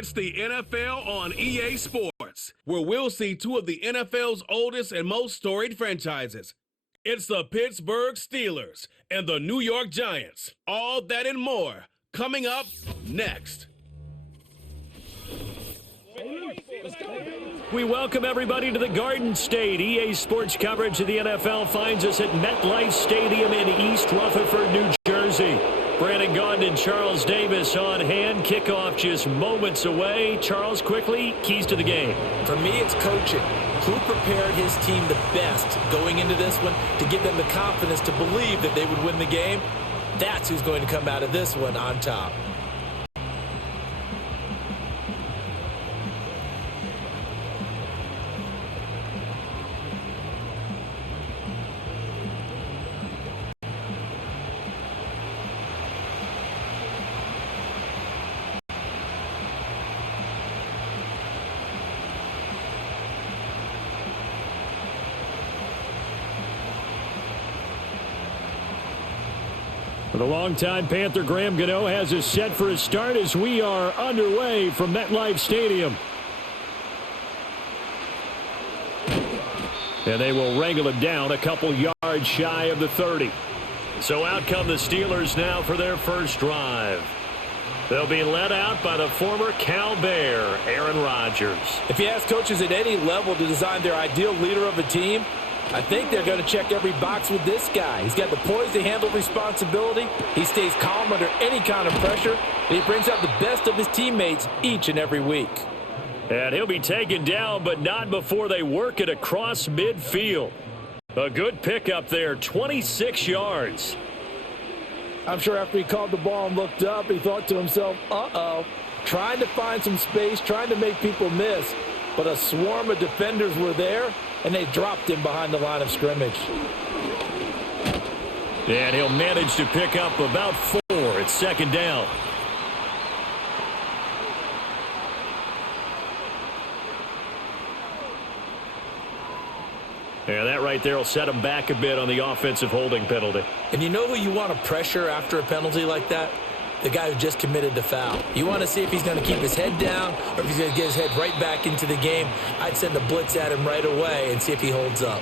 It's the NFL on EA Sports, where we'll see two of the NFL's oldest and most storied franchises. It's the Pittsburgh Steelers and the New York Giants. All that and more coming up next. We welcome everybody to the Garden State. EA Sports coverage of the NFL finds us at MetLife Stadium in East Rutherford, New Jersey. Brandon Gaudin and Charles Davis on hand. Kickoff just moments away. Charles, quickly, keys to the game. For me, it's coaching. Who prepared his team the best going into this one to give them the confidence to believe that they would win the game? That's who's going to come out of this one on top. The longtime Panther Graham Gano has us set for a start as we are underway from MetLife Stadium. And they will wrangle it down a couple yards shy of the 30. So out come the Steelers now for their first drive. They'll be led out by the former Cal Bear, Aaron Rodgers. If you ask coaches at any level to design their ideal leader of a team, I think they're going to check every box with this guy. He's got the poise to handle responsibility. He stays calm under any kind of pressure. And he brings out the best of his teammates each and every week. And he'll be taken down, but not before they work it across midfield. A good pickup there, 26 yards. I'm sure after he called the ball and looked up, he thought to himself, uh-oh, trying to find some space, trying to make people miss. But a swarm of defenders were there, and they dropped him behind the line of scrimmage. And he'll manage to pick up about 4. It's second down. Yeah, that right there will set him back a bit on the offensive holding penalty. And you know who you want to pressure after a penalty like that? The guy who just committed the foul. You want to see if he's going to keep his head down or if he's going to get his head right back into the game. I'd send a blitz at him right away and see if he holds up.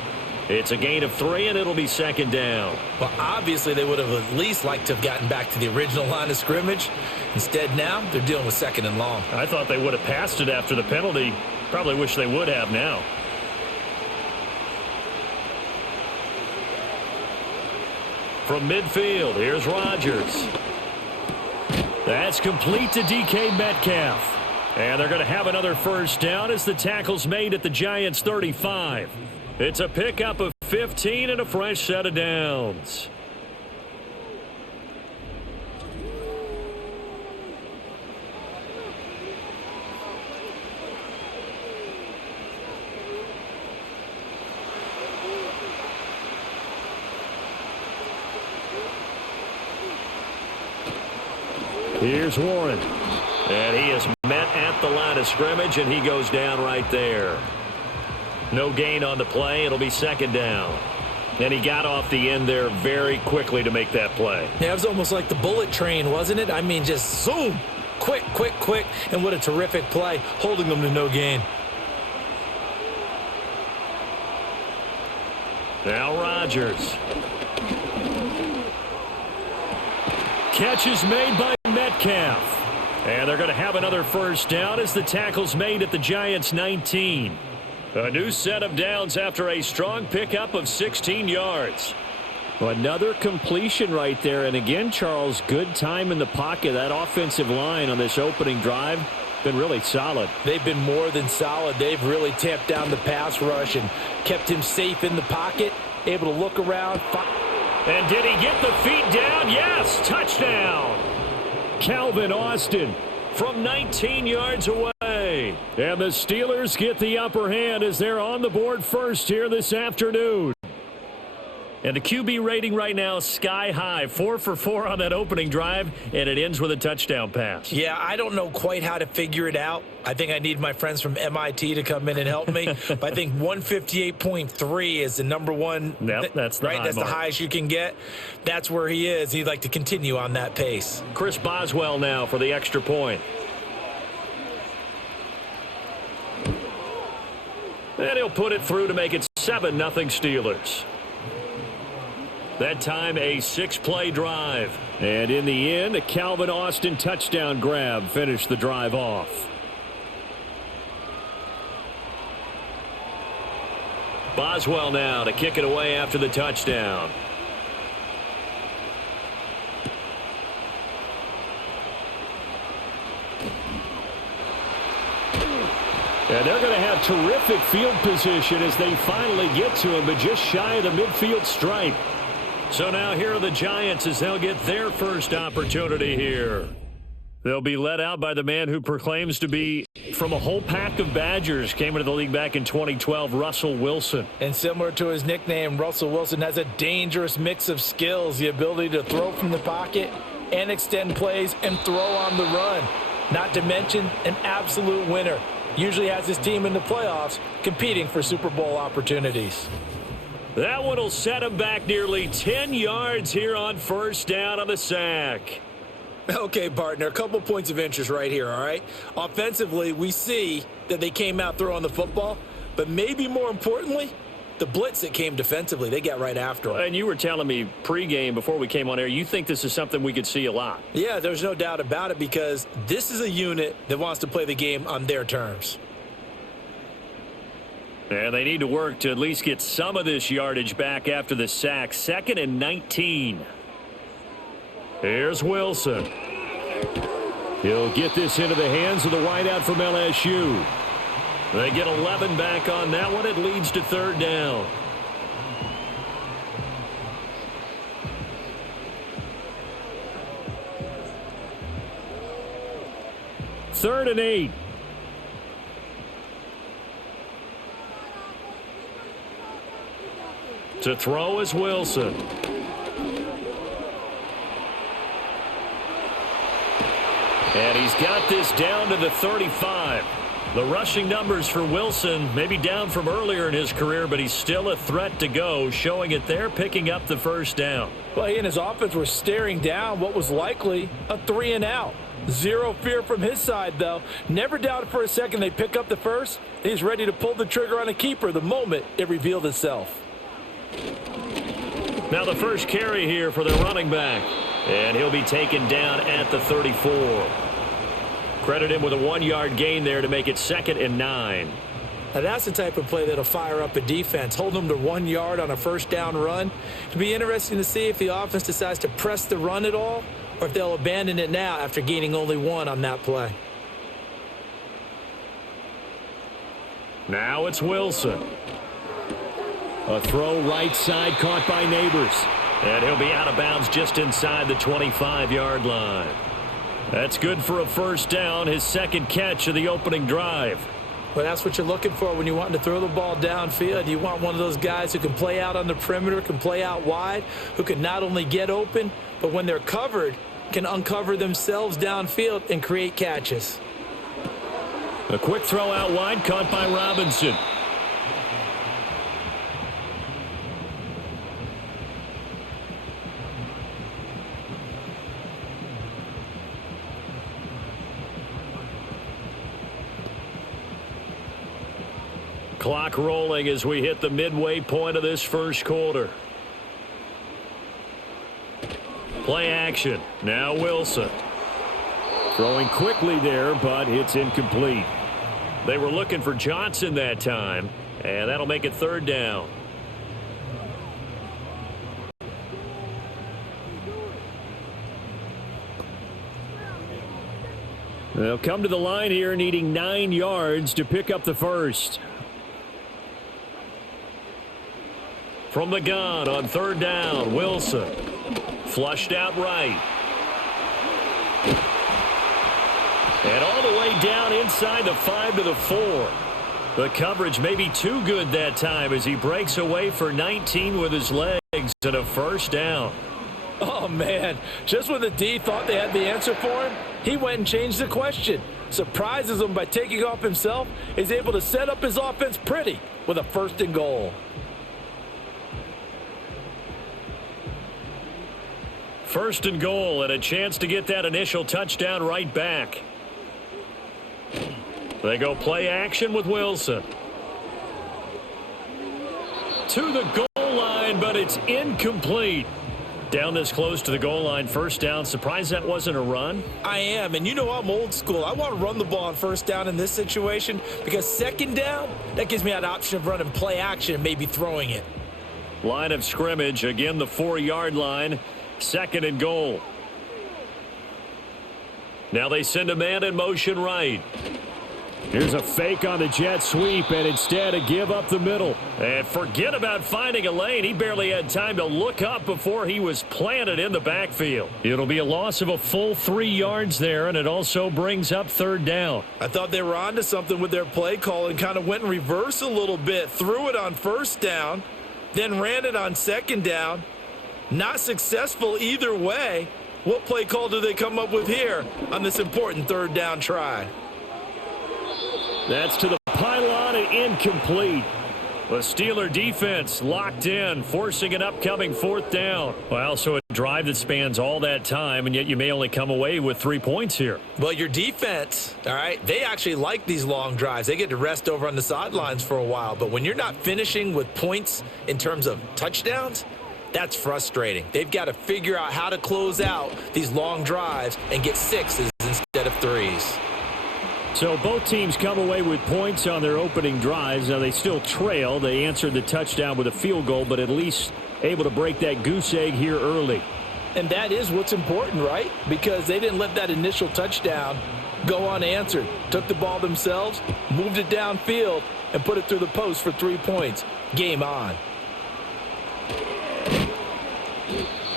It's a gain of 3, and it'll be second down. Well, obviously, they would have at least liked to have gotten back to the original line of scrimmage. Instead, now they're dealing with second and long. I thought they would have passed it after the penalty. Probably wish they would have now. From midfield, here's Rodgers. That's complete to DK Metcalf. And they're going to have another first down as the tackle's made at the Giants' 35. It's a pickup of 15 and a fresh set of downs. Here's Warren. And he is met at the line of scrimmage, and he goes down right there. No gain on the play. It'll be second down. And he got off the end there very quickly to make that play. Yeah, it was almost like the bullet train, wasn't it? I mean, just zoom. Quick, quick, quick. And what a terrific play, holding them to no gain. Now Rodgers. Catch is made by Metcalf. And they're going to have another first down as the tackle's made at the Giants' 19. A new set of downs after a strong pickup of 16 yards. Another completion right there. And again, Charles, good time in the pocket. That offensive line on this opening drive been really solid. They've been more than solid. They've really tamped down the pass rush and kept him safe in the pocket, able to look around. And did he get the feet down? Yes, touchdown. Calvin Austin from 19 yards away. And the Steelers get the upper hand as they're on the board first here this afternoon. And the QB rating right now, sky high. 4 for 4 on that opening drive, and it ends with a touchdown pass. Yeah, I don't know quite how to figure it out. I think I need my friends from MIT to come in and help me. But I think 158.3 is the number one. Yep, that's the right. That's the highest you can get. That's where he is. He'd like to continue on that pace. Chris Boswell now for the extra point. And he'll put it through to make it 7-0 Steelers. That time a 6-play drive. And in the end, a Calvin Austin touchdown grab finished the drive off. Boswell now to kick it away after the touchdown. And they're going to have terrific field position as they finally get to him, but just shy of the midfield stripe. So now here are the Giants as they'll get their first opportunity here. They'll be led out by the man who proclaims to be from a whole pack of Badgers. Came into the league back in 2012, Russell Wilson. And similar to his nickname, Russell Wilson has a dangerous mix of skills, the ability to throw from the pocket and extend plays and throw on the run. Not to mention an absolute winner. Usually has his team in the playoffs competing for Super Bowl opportunities. That one will set him back nearly 10 yards here on first down on the sack. Okay, partner, a couple points of interest right here, all right? Offensively, we see that they came out throwing the football, but maybe more importantly, the blitz that came defensively, they got right after him. And you were telling me pregame before we came on air, you think this is something we could see a lot. Yeah, there's no doubt about it because this is a unit that wants to play the game on their terms. And they need to work to at least get some of this yardage back after the sack. 2nd and 19. Here's Wilson. He'll get this into the hands of the wideout from LSU. They get 11 back on that one. It leads to 3rd down. Third and 8. To throw is Wilson. And he's got this down to the 35. The rushing numbers for Wilson maybe down from earlier in his career, but he's still a threat to go, showing it there, picking up the first down. Well, he and his offense were staring down what was likely a 3-and-out. Zero fear from his side, though. Never doubted for a second they pick up the first. He's ready to pull the trigger on a keeper the moment it revealed itself. Now the first carry here for the running back. And he'll be taken down at the 34. Credit him with a 1-yard gain there to make it 2nd and 9. Now that's the type of play that'll fire up a defense. Hold them to 1 yard on a first down run. It'll be interesting to see if the offense decides to press the run at all or if they'll abandon it now after gaining only 1 on that play. Now it's Wilson. A throw right side caught by Neighbors. And he'll be out of bounds just inside the 25-yard line. That's good for a first down, his 2nd catch of the opening drive. Well, that's what you're looking for when you want to throw the ball downfield. You want one of those guys who can play out on the perimeter, can play out wide, who can not only get open, but when they're covered, can uncover themselves downfield and create catches. A quick throw out wide, caught by Robinson. Clock rolling as we hit the midway point of this first quarter. Play action. Now Wilson. Throwing quickly there, but it's incomplete. They were looking for Johnson that time, and that'll make it 3rd down. They'll come to the line here needing 9 yards to pick up the first. From the gun on 3rd down, Wilson. Flushed out right. And all the way down inside the 5 to the 4. The coverage may be too good that time as he breaks away for 19 with his legs and a first down. Oh, man. Just when the D thought they had the answer for him, he went and changed the question. Surprises him by taking off himself. He's able to set up his offense pretty with a 1st and goal. First and goal and a chance to get that initial touchdown right back. They go play action with Wilson. to the goal line, but it's incomplete. Down this close to the goal line, first down. Surprised that wasn't a run? I am, and you know I'm old school. I want to run the ball on first down in this situation because second down, that gives me that option of running play action and maybe throwing it. Line of scrimmage, again the 4-yard line, second and goal. Now they send a man in motion right. Here's a fake on the jet sweep, and instead a give up the middle. And forget about finding a lane. He barely had time to look up before he was planted in the backfield. It'll be a loss of a full 3 yards there, and it also brings up third down. I thought they were onto something with their play call and kind of went in reverse a little bit. Threw it on first down, then ran it on second down. Not successful either way. What play call do they come up with here on this important third down try? That's to the pylon and incomplete. The Steeler defense locked in, forcing an upcoming fourth down. Well, so a drive that spans all that time, and yet you may only come away with 3 points here. Well, your defense, all right, they actually like these long drives. They get to rest over on the sidelines for a while. But when you're not finishing with points in terms of touchdowns, that's frustrating. They've got to figure out how to close out these long drives and get 6s instead of 3s. So both teams come away with points on their opening drives. Now they still trail. They answered the touchdown with a field goal, but at least able to break that goose egg here early. And that is what's important, right? Because they didn't let that initial touchdown go unanswered. Took the ball themselves, moved it downfield, and put it through the post for 3 points. Game on.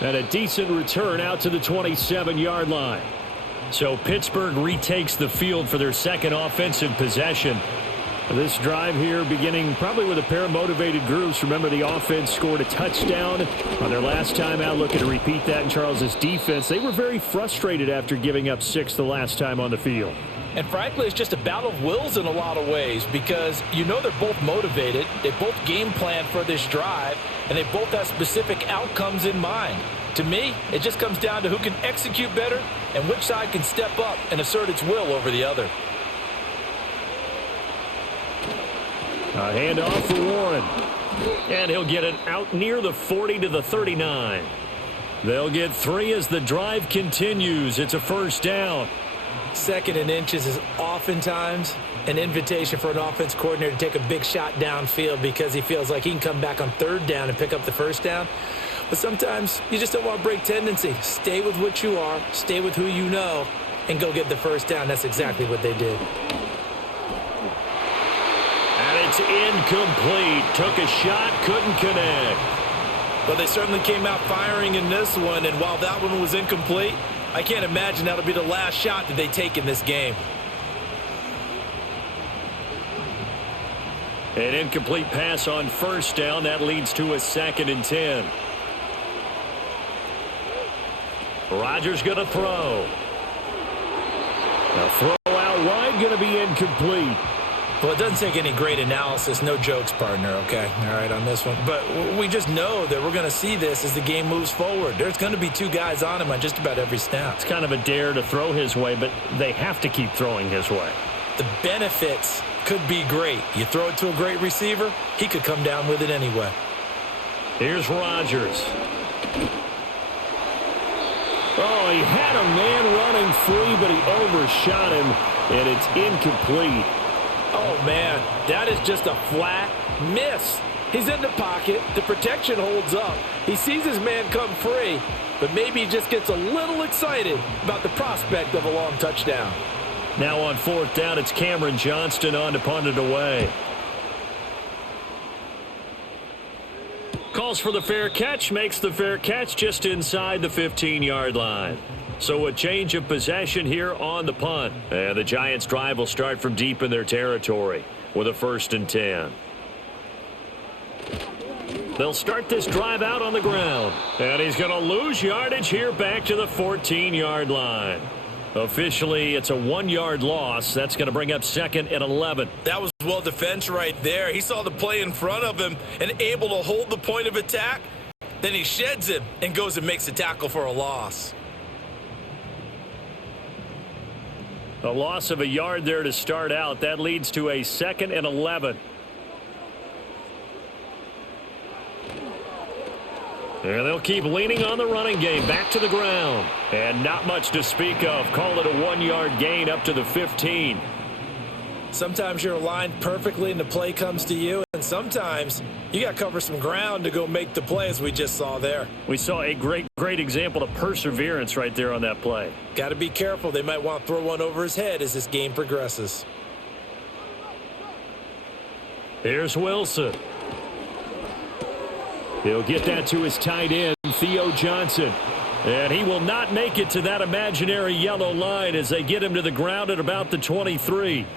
And a decent return out to the 27-yard line. So Pittsburgh retakes the field for their second offensive possession. This drive here beginning probably with a pair of motivated groups. Remember, the offense scored a touchdown on their last time out. Looking to repeat that in Charles's defense. They were very frustrated after giving up 6 the last time on the field. And frankly, it's just a battle of wills in a lot of ways because you know they're both motivated. They both game plan for this drive, and they both have specific outcomes in mind. To me, it just comes down to who can execute better and which side can step up and assert its will over the other. A handoff for Warren. And he'll get it out near the 40 to the 39. They'll get 3 as the drive continues. It's a first down. Second and inches is oftentimes an invitation for an offense coordinator to take a big shot downfield because he feels like he can come back on third down and pick up the first down. But sometimes you just don't want to break tendency. Stay with what you are, stay with who you know, and go get the first down. That's exactly what they did. And it's incomplete. Took a shot, couldn't connect. Well, they certainly came out firing in this one, and while that one was incomplete, I can't imagine that'll be the last shot that they take in this game. An incomplete pass on first down. That leads to a 2nd and 10. Rodgers going to throw. A throw out wide going to be incomplete. Well, it doesn't take any great analysis. No jokes, partner, okay? All right, on this one. But we just know that we're going to see this as the game moves forward. There's going to be 2 guys on him on just about every snap. It's kind of a dare to throw his way, but they have to keep throwing his way. The benefits could be great. You throw it to a great receiver, he could come down with it anyway. Here's Rodgers. Oh, he had a man running free, but he overshot him, and it's incomplete. Oh, man, that is just a flat miss. He's in the pocket. The protection holds up. He sees his man come free, but maybe he just gets a little excited about the prospect of a long touchdown. Now on fourth down, it's Cameron Johnston on to punt it away. Calls for the fair catch, makes the fair catch just inside the 15-yard line. So a change of possession here on the punt. And the Giants' drive will start from deep in their territory with a 1st and 10. They'll start this drive out on the ground. And he's going to lose yardage here back to the 14-yard line. Officially, it's a 1-yard loss. That's going to bring up 2nd and 11. That was well defense right there. He saw the play in front of him and able to hold the point of attack. Then he sheds him and goes and makes a tackle for a loss. A loss of a yard there to start out. That leads to a 2nd and 11. And they'll keep leaning on the running game. Back to the ground. And not much to speak of. Call it a 1-yard gain up to the 15. Sometimes you're aligned perfectly and the play comes to you, and sometimes you got to cover some ground to go make the play, as we just saw there. We saw a great example of perseverance right there on that play. Got to be careful. They might want to throw one over his head as this game progresses. Here's Wilson. He'll get that to his tight end, Theo Johnson. And he will not make it to that imaginary yellow line as they get him to the ground at about the 23.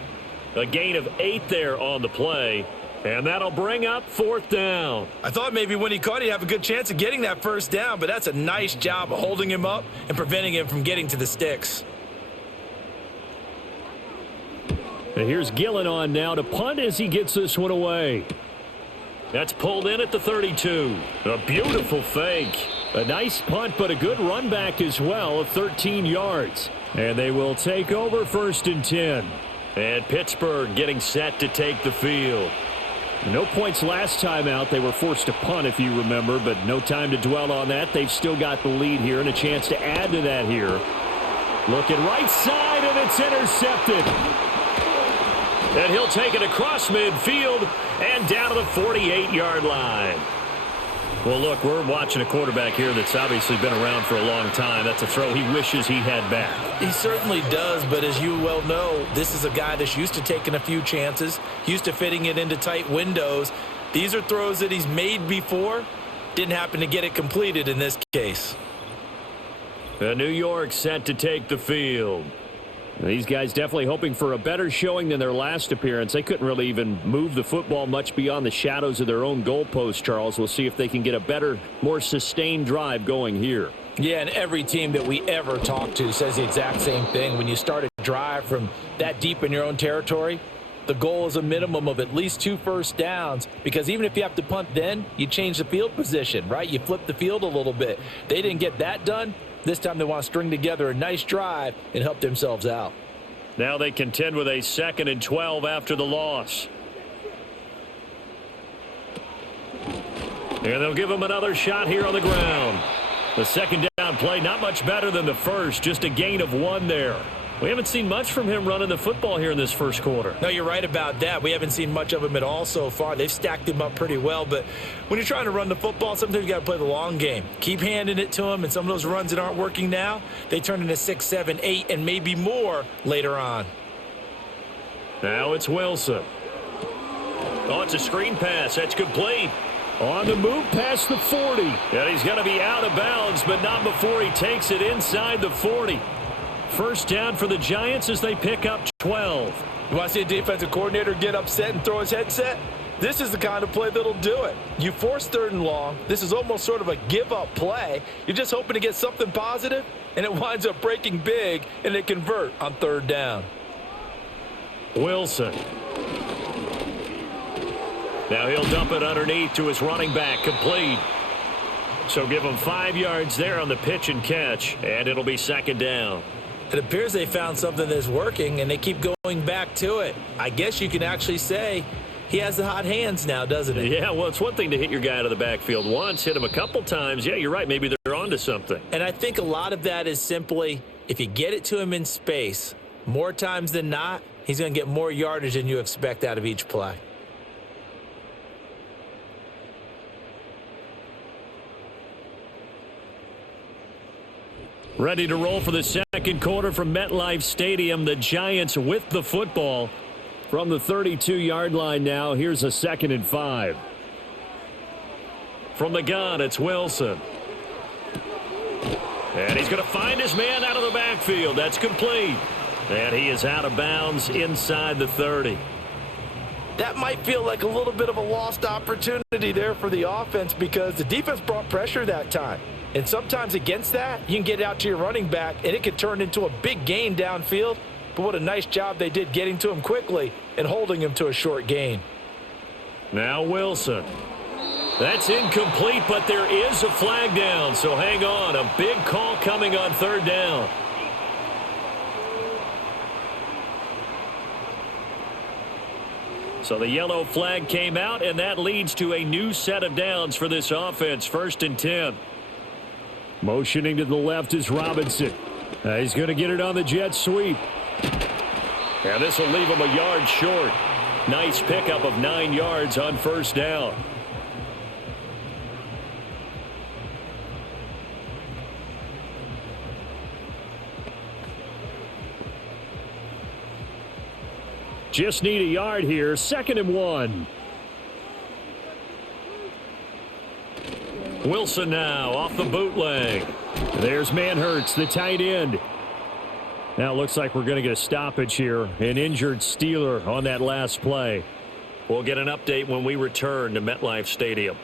A gain of 8 there on the play. And that'll bring up 4th down. I thought maybe when he caught it, he'd have a good chance of getting that first down, but that's a nice job of holding him up and preventing him from getting to the sticks. And here's Gillen on now to punt as he gets this one away. That's pulled in at the 32. A beautiful fake. A nice punt, but a good run back as well of 13 yards. And they will take over 1st and 10. And Pittsburgh getting set to take the field. No points last time out. They were forced to punt, if you remember, but no time to dwell on that. They've still got the lead here and a chance to add to that here. Looking right side, and it's intercepted. And he'll take it across midfield and down to the 48-yard line. Well, look, we're watching a quarterback here that's obviously been around for a long time. That's a throw he wishes he had back. He certainly does, but as you well know, this is a guy that's used to taking a few chances, used to fitting it into tight windows. These are throws that he's made before. Didn't happen to get it completed in this case. New York set to take the field. These guys definitely hoping for a better showing than their last appearance. They couldn't really even move the football much beyond the shadows of their own goalpost, Charles. We'll see if they can get a better, more sustained drive going here. Yeah, and every team that we ever talk to says the exact same thing. When you start a drive from that deep in your own territory, the goal is a minimum of at least 2 first downs, because even if you have to punt then, you change the field position, right? You flip the field a little bit. They didn't get that done. This time they want to string together a nice drive and help themselves out. Now they contend with a 2nd and 12 after the loss. And they'll give them another shot here on the ground. The second down play, not much better than the first, just a gain of 1 there. We haven't seen much from him running the football here in this first quarter. No, you're right about that. We haven't seen much of him at all so far. They've stacked him up pretty well, but when you're trying to run the football, sometimes you got to play the long game. Keep handing it to him, and some of those runs that aren't working now, they turn into 6, 7, 8, and maybe more later on. Now it's Wilson. Oh, it's a screen pass. That's complete. On the move past the 40. And he's going to be out of bounds, but not before he takes it inside the 40. First down for the Giants as they pick up 12. You want to see a defensive coordinator get upset and throw his headset? This is the kind of play that'll do it. You force 3rd and long. This is almost sort of a give-up play. You're just hoping to get something positive, and it winds up breaking big, and they convert on 3rd down. Wilson. Now he'll dump it underneath to his running back, complete. So give him 5 yards there on the pitch and catch, and it'll be 2nd down. It appears they found something that's working, and they keep going back to it. I guess you can actually say he has the hot hands now, doesn't he? Yeah, well, it's one thing to hit your guy out of the backfield once, hit him a couple times. Yeah, you're right. Maybe they're onto something. And I think a lot of that is simply if you get it to him in space, more times than not, he's going to get more yardage than you expect out of each play. Ready to roll for the second quarter from MetLife Stadium. The Giants with the football from the 32-yard line now. Here's a 2nd and 5. From the gun, it's Wilson. And he's going to find his man out of the backfield. That's complete. And he is out of bounds inside the 30. That might feel like a little bit of a lost opportunity there for the offense because the defense brought pressure that time. And sometimes against that, you can get out to your running back, and it could turn into a big gain downfield. But what a nice job they did getting to him quickly and holding him to a short gain. Now Wilson. That's incomplete, but there is a flag down, so hang on. A big call coming on 3rd down. So the yellow flag came out, and that leads to a new set of downs for this offense. 1st and 10. Motioning to the left is Robinson. He's going to get it on the jet sweep. And this will leave him a yard short. Nice pickup of 9 yards on 1st down. Just need a yard here. 2nd and 1. Wilson now off the bootleg. There's Manhertz, the tight end. Now it looks like we're going to get a stoppage here. An injured Steeler on that last play. We'll get an update when we return to MetLife Stadium.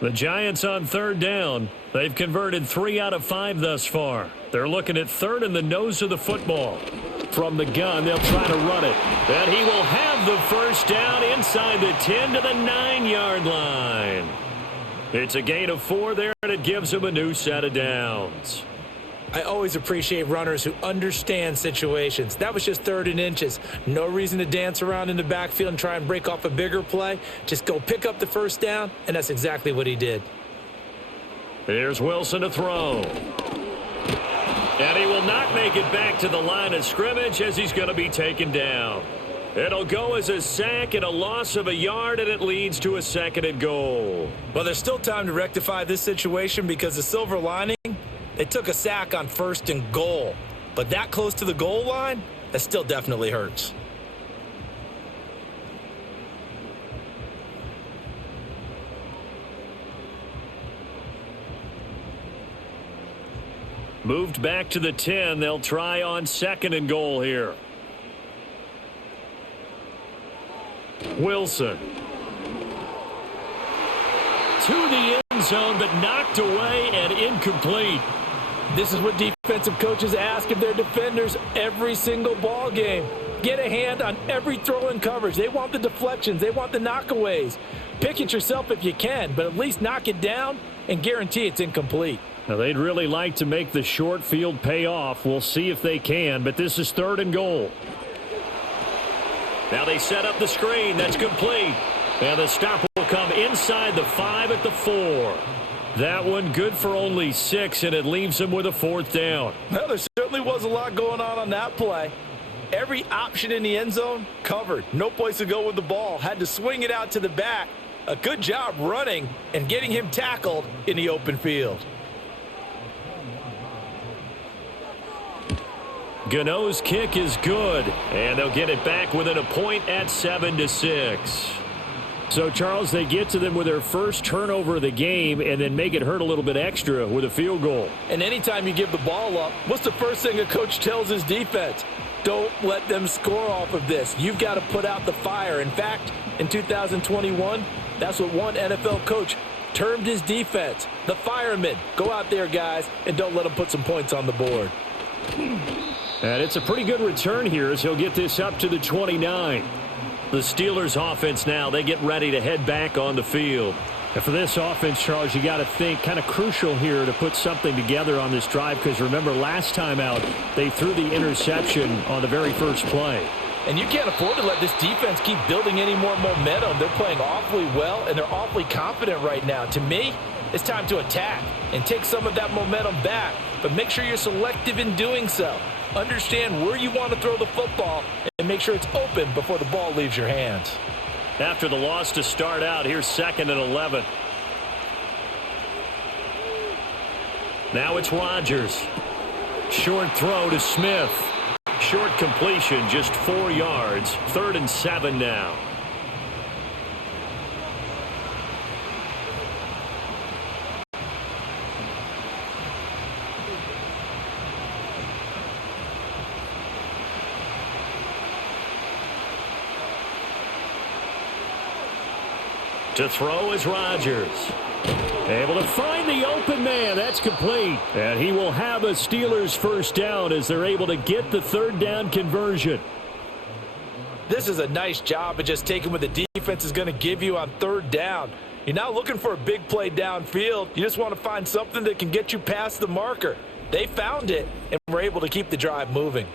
The Giants on 3rd down. They've converted 3 out of 5 thus far. They're looking at 3rd in the nose of the football. From the gun, they'll try to run it. And he will have the 1st down inside the 10 to the 9-yard line. It's a gain of 4 there, and it gives him a new set of downs. I always appreciate runners who understand situations. That was just 3rd and inches. No reason to dance around in the backfield and try and break off a bigger play. Just go pick up the 1st down, and that's exactly what he did. Here's Wilson to throw. And he will not make it back to the line of scrimmage as he's going to be taken down. It'll go as a sack and a loss of a yard, and it leads to a 2nd and goal. Well, there's still time to rectify this situation because the silver lining, they took a sack on 1st and goal. But that close to the goal line, that still definitely hurts. Moved back to the 10. They'll try on 2nd and goal here. Wilson. To the end zone, but knocked away and incomplete. This is what defensive coaches ask of their defenders every single ball game. Get a hand on every throw in coverage. They want the deflections. They want the knockaways. Pick it yourself if you can, but at least knock it down and guarantee it's incomplete. Now, they'd really like to make the short field pay off. We'll see if they can, but this is 3rd and goal. Now they set up the screen. That's complete. And the stop will come inside the 5 at the 4. That one good for only 6, and it leaves him with a 4th down. Well, there certainly was a lot going on that play. Every option in the end zone covered. No place to go with the ball. Had to swing it out to the back. A good job running and getting him tackled in the open field. Gano's kick is good, and they'll get it back within a point at 7-6. So, Charles, they get to them with their first turnover of the game and then make it hurt a little bit extra with a field goal. And anytime you give the ball up, what's the first thing a coach tells his defense? Don't let them score off of this. You've got to put out the fire. In fact, in 2021, that's what one NFL coach termed his defense, the firemen. Go out there, guys, and don't let them put some points on the board. And it's a pretty good return here as he'll get this up to the 29. The Steelers offense now, they get ready to head back on the field. And for this offense, Charles, you got to think kind of crucial here to put something together on this drive because remember last time out, they threw the interception on the very first play. And you can't afford to let this defense keep building any more momentum. They're playing awfully well, and they're awfully confident right now. To me, it's time to attack and take some of that momentum back, but make sure you're selective in doing so. Understand where you want to throw the football and make sure it's open before the ball leaves your hands. After the loss to start out, here's 2nd and 11. Now it's Rodgers. Short throw to Smith. Short completion, just 4 yards. 3rd and 7 now. To throw is Rodgers. Able to find the open man. That's complete. And he will have a Steelers first down as they're able to get the third down conversion. This is a nice job of just taking what the defense is going to give you on third down. You're not looking for a big play downfield. You just want to find something that can get you past the marker. They found it and were able to keep the drive moving.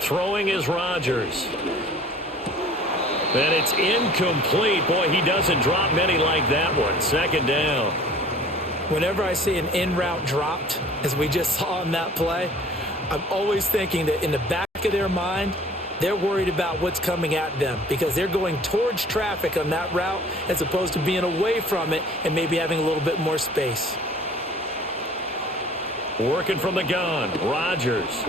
Throwing is Rodgers. And it's incomplete. Boy, he doesn't drop many like that one. Second down. Whenever I see an in-route dropped, as we just saw in that play, I'm always thinking that in the back of their mind, they're worried about what's coming at them because they're going towards traffic on that route as opposed to being away from it and maybe having a little bit more space. Working from the gun, Rodgers.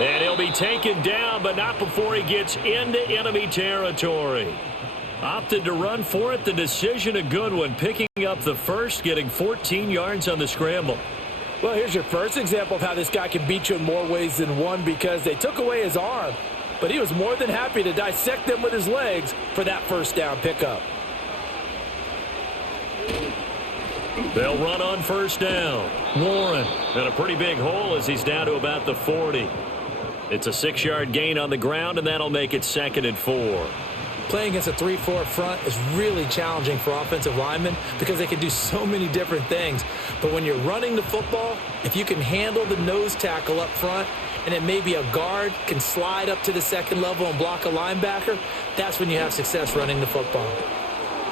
And he'll be taken down, but not before he gets into enemy territory. Opted to run for it. The decision a good one. Picking up the first, getting 14 yards on the scramble. Well, here's your first example of how this guy can beat you in more ways than one because they took away his arm, but he was more than happy to dissect them with his legs for that first down pickup. They'll run on first down. Warren in a pretty big hole as he's down to about the 40. It's a 6-yard gain on the ground, and that'll make it 2nd and 4. Playing against a 3-4 front is really challenging for offensive linemen because they can do so many different things. But when you're running the football, if you can handle the nose tackle up front and then maybe a guard can slide up to the second level and block a linebacker, that's when you have success running the football.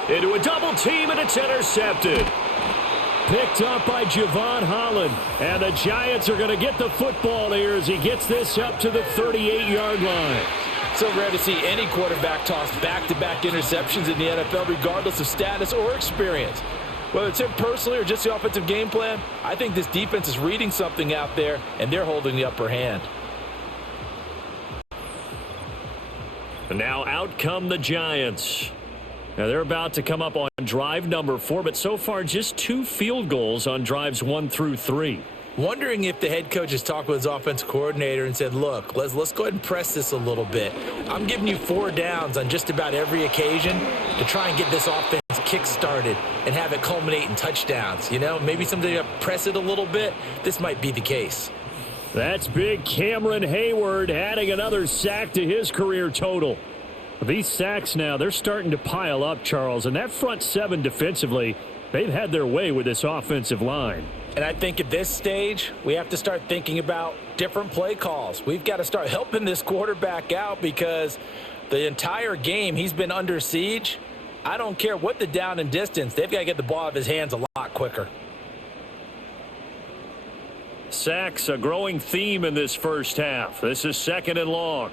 Into a double team, and it's intercepted. Picked up by Javon Holland. And the Giants are going to get the football here as he gets this up to the 38-yard line. So rare to see any quarterback toss back-to-back interceptions in the NFL, regardless of status or experience. Whether it's him personally or just the offensive game plan, I think this defense is reading something out there, and they're holding the upper hand. And now out come the Giants. Now they're about to come up on drive number 4, but so far just 2 field goals on drives 1 through 3. Wondering if the head coach has talked with his offensive coordinator and said, look, let's go ahead and press this a little bit. I'm giving you 4 downs on just about every occasion to try and get this offense kick-started and have it culminate in touchdowns. You know, maybe somebody to press it a little bit. This might be the case. That's big Cameron Hayward adding another sack to his career total. These sacks now, they're starting to pile up, Charles, and that front 7 defensively, they've had their way with this offensive line. And I think at this stage, we have to start thinking about different play calls. We've got to start helping this quarterback out because the entire game he's been under siege. I don't care what the down and distance. They've got to get the ball out of his hands a lot quicker. Sacks, a growing theme in this first half. This is 2nd and long.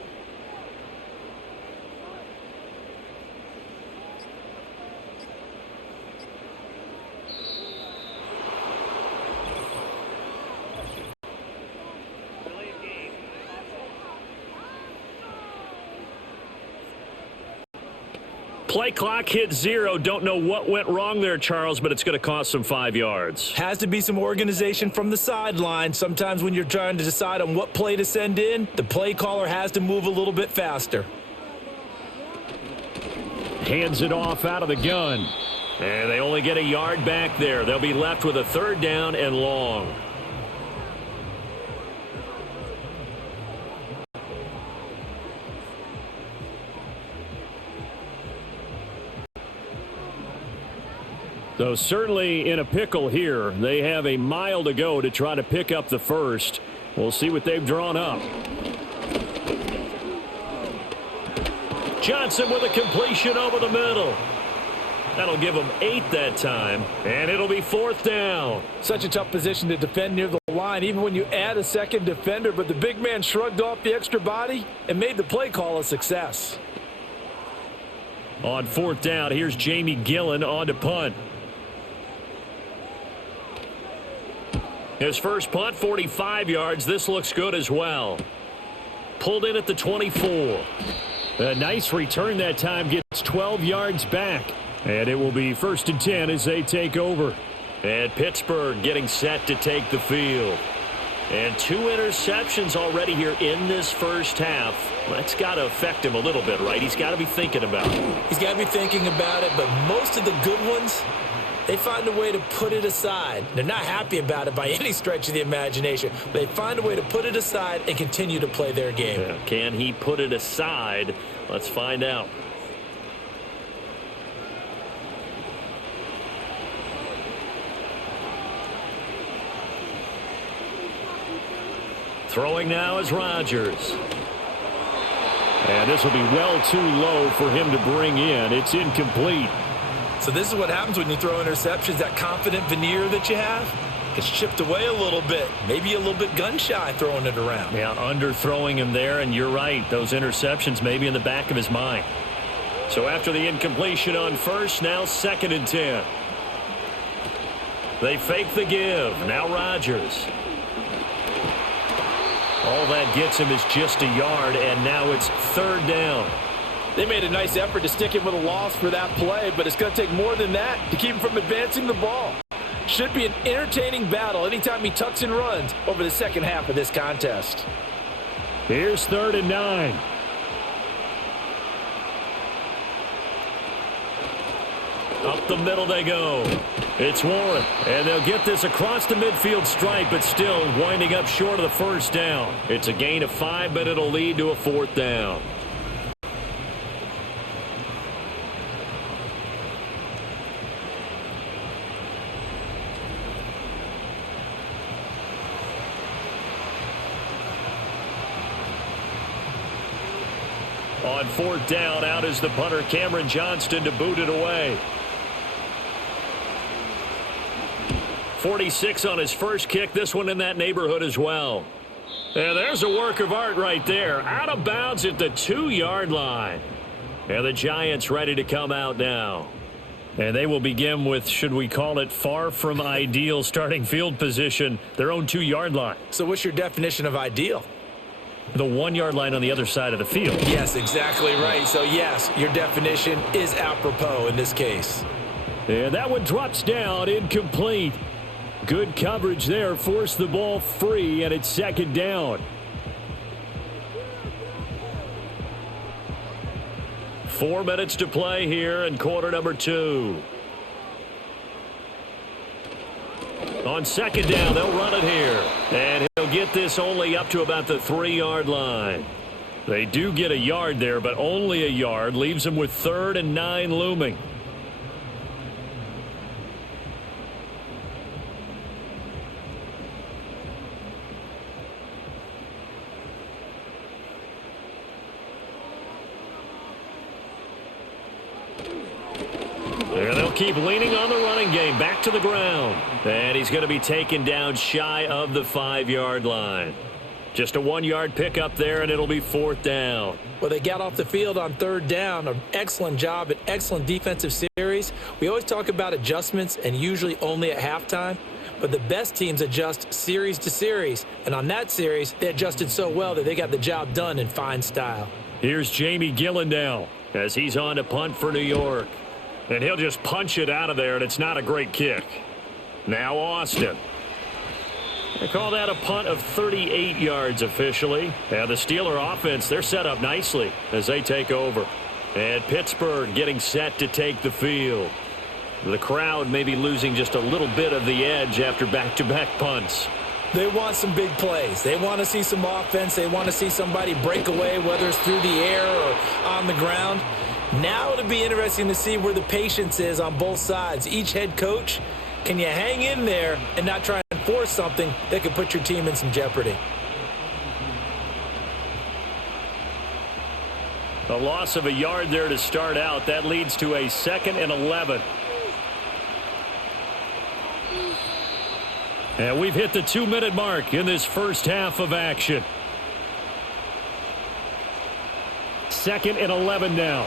Play clock hit 0. Don't know what went wrong there, Charles, but it's going to cost them 5 yards. Has to be some organization from the sideline. Sometimes when you're trying to decide on what play to send in, the play caller has to move a little bit faster. Hands it off out of the gun. And they only get a yard back there. They'll be left with a 3rd down and long. So certainly in a pickle here. They have a mile to go to try to pick up the first. We'll see what they've drawn up. Johnson with a completion over the middle. That'll give them 8 that time, and it'll be 4th down. Such a tough position to defend near the line, even when you add a second defender, but the big man shrugged off the extra body and made the play call a success. On 4th down, here's Jamie Gillen on to punt. His first punt, 45 yards. This looks good as well. Pulled in at the 24. A nice return that time, gets 12 yards back. And it will be 1st and 10 as they take over. And Pittsburgh getting set to take the field. And 2 interceptions already here in this first half. That's got to affect him a little bit, right? He's got to be thinking about it. He's got to be thinking about it, but most of the good ones, they find a way to put it aside. They're not happy about it by any stretch of the imagination. But they find a way to put it aside and continue to play their game. Yeah. Can he put it aside? Let's find out. Throwing now is Rodgers. And this will be well too low for him to bring in. It's incomplete. So this is what happens when you throw interceptions. That confident veneer that you have gets chipped away a little bit. Maybe a little bit gun-shy throwing it around. Yeah, underthrowing him there, and you're right. Those interceptions may be in the back of his mind. So after the incompletion on first, now 2nd and 10. They fake the give. Now Rodgers. All that gets him is just a yard, and now it's 3rd down. They made a nice effort to stick him with a loss for that play, but it's going to take more than that to keep him from advancing the ball. Should be an entertaining battle anytime he tucks and runs over the second half of this contest. Here's 3rd and 9. Up the middle they go. It's Warren, and they'll get this across the midfield stripe, but still winding up short of the first down. It's a gain of 5, but it'll lead to a 4th down. On 4th down, out is the punter, Cameron Johnston, to boot it away. 46 on his first kick. This one in that neighborhood as well. And there's a work of art right there. Out of bounds at the 2-yard line. And the Giants ready to come out now. And they will begin with, should we call it, far from ideal starting field position, their own 2-yard line. So what's your definition of ideal? The 1-yard line on the other side of the field. Yes, exactly right. So, yes, your definition is apropos in this case. And that one drops down, incomplete. Good coverage there, forced the ball free, and it's 2nd down. 4 minutes to play here in quarter number 2. On 2nd down, they'll run it here. And he'll get this only up to about the 3-yard line. They do get a yard there, but only a yard. Leaves them with 3rd and 9 looming. And they'll keep leaning on the running game. Back to the ground. And he's going to be taken down shy of the 5-yard line. Just a 1-yard pickup there, and it'll be 4th down. Well, they got off the field on 3rd down. An excellent job, an excellent defensive series. We always talk about adjustments, and usually only at halftime. But the best teams adjust series to series. And on that series, they adjusted so well that they got the job done in fine style. Here's Jamie Gillen now as he's on to punt for New York. And he'll just punch it out of there, and it's not a great kick. Now Austin. They call that a punt of 38 yards officially. And the Steeler offense, they're set up nicely as they take over. And Pittsburgh getting set to take the field. The crowd may be losing just a little bit of the edge after back-to-back punts. They want some big plays. They want to see some offense. They want to see somebody break away, whether it's through the air or on the ground. Now it'll be interesting to see where the patience is on both sides. Each head coach, can you hang in there and not try and force something that could put your team in some jeopardy? A loss of a yard there to start out. That leads to a 2nd and 11. And we've hit the 2-minute mark in this first half of action. 2nd and 11 now.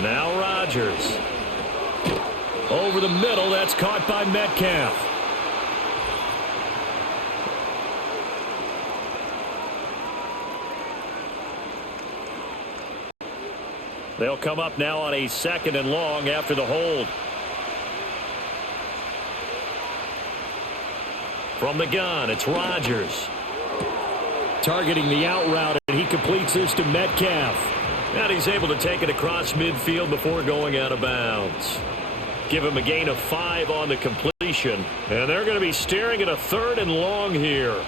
Now Rodgers. Over the middle, that's caught by Metcalf. They'll come up now on a 2nd and long after the hold. From the gun, it's Rodgers. Targeting the out route, and he completes this to Metcalf. And he's able to take it across midfield before going out of bounds. Give him a gain of 5 on the completion. And they're going to be staring at a 3rd and long here.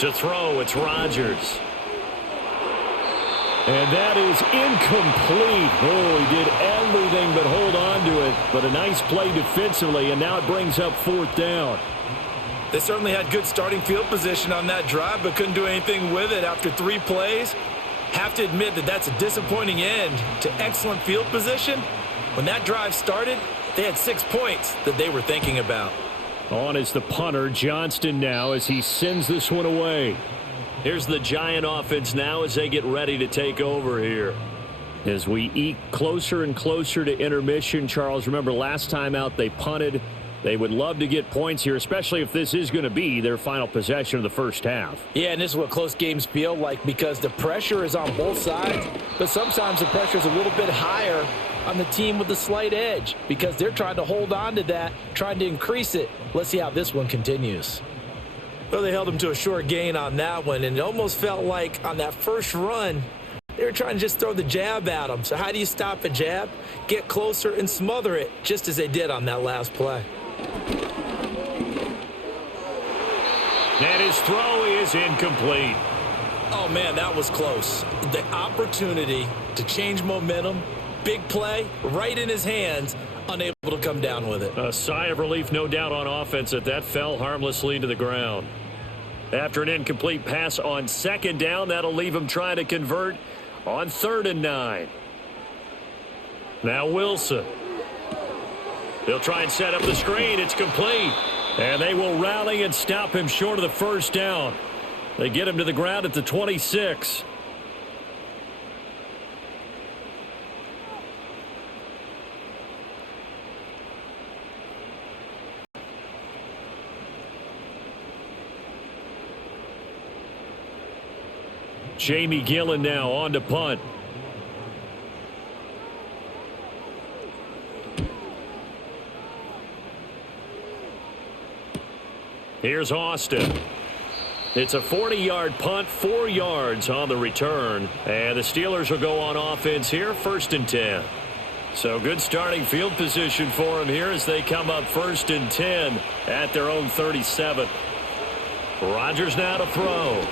To throw, it's Rodgers. And that is incomplete. Oh, he did everything but hold on to it. But a nice play defensively, and now it brings up 4th down. They certainly had good starting field position on that drive, but couldn't do anything with it after 3 plays. Have to admit that that's a disappointing end to excellent field position. When that drive started, they had 6 points that they were thinking about. On is the punter, Johnston, now as he sends this one away. Here's the Giant offense now as they get ready to take over here. As we eke closer and closer to intermission, Charles, remember last time out they punted. They would love to get points here, especially if this is going to be their final possession of the first half. Yeah, and this is what close games feel like because the pressure is on both sides, but sometimes the pressure is a little bit higher on the team with the slight edge because they're trying to hold on to that, trying to increase it. Let's see how this one continues. Well, they held him to a short gain on that one, and it almost felt like on that first run, they were trying to just throw the jab at him. So how do you stop a jab? Get closer and smother it, just as they did on that last play. And his throw is incomplete. Oh, man, that was close. The opportunity to change momentum, big play, right in his hands, unable to come down with it. A sigh of relief, no doubt, on offense that fell harmlessly to the ground. After an incomplete pass on 2nd down, that'll leave him trying to convert on 3rd and 9. Now Wilson. They'll try and set up the screen. It's complete. And they will rally and stop him short of the 1st down. They get him to the ground at the 26. Jamie Gillen now on to punt. Here's Austin. It's a 40-yard punt, 4 yards on the return. And the Steelers will go on offense here, 1st and 10. So good starting field position for them here as they come up 1st and 10 at their own 37. Rodgers now to throw.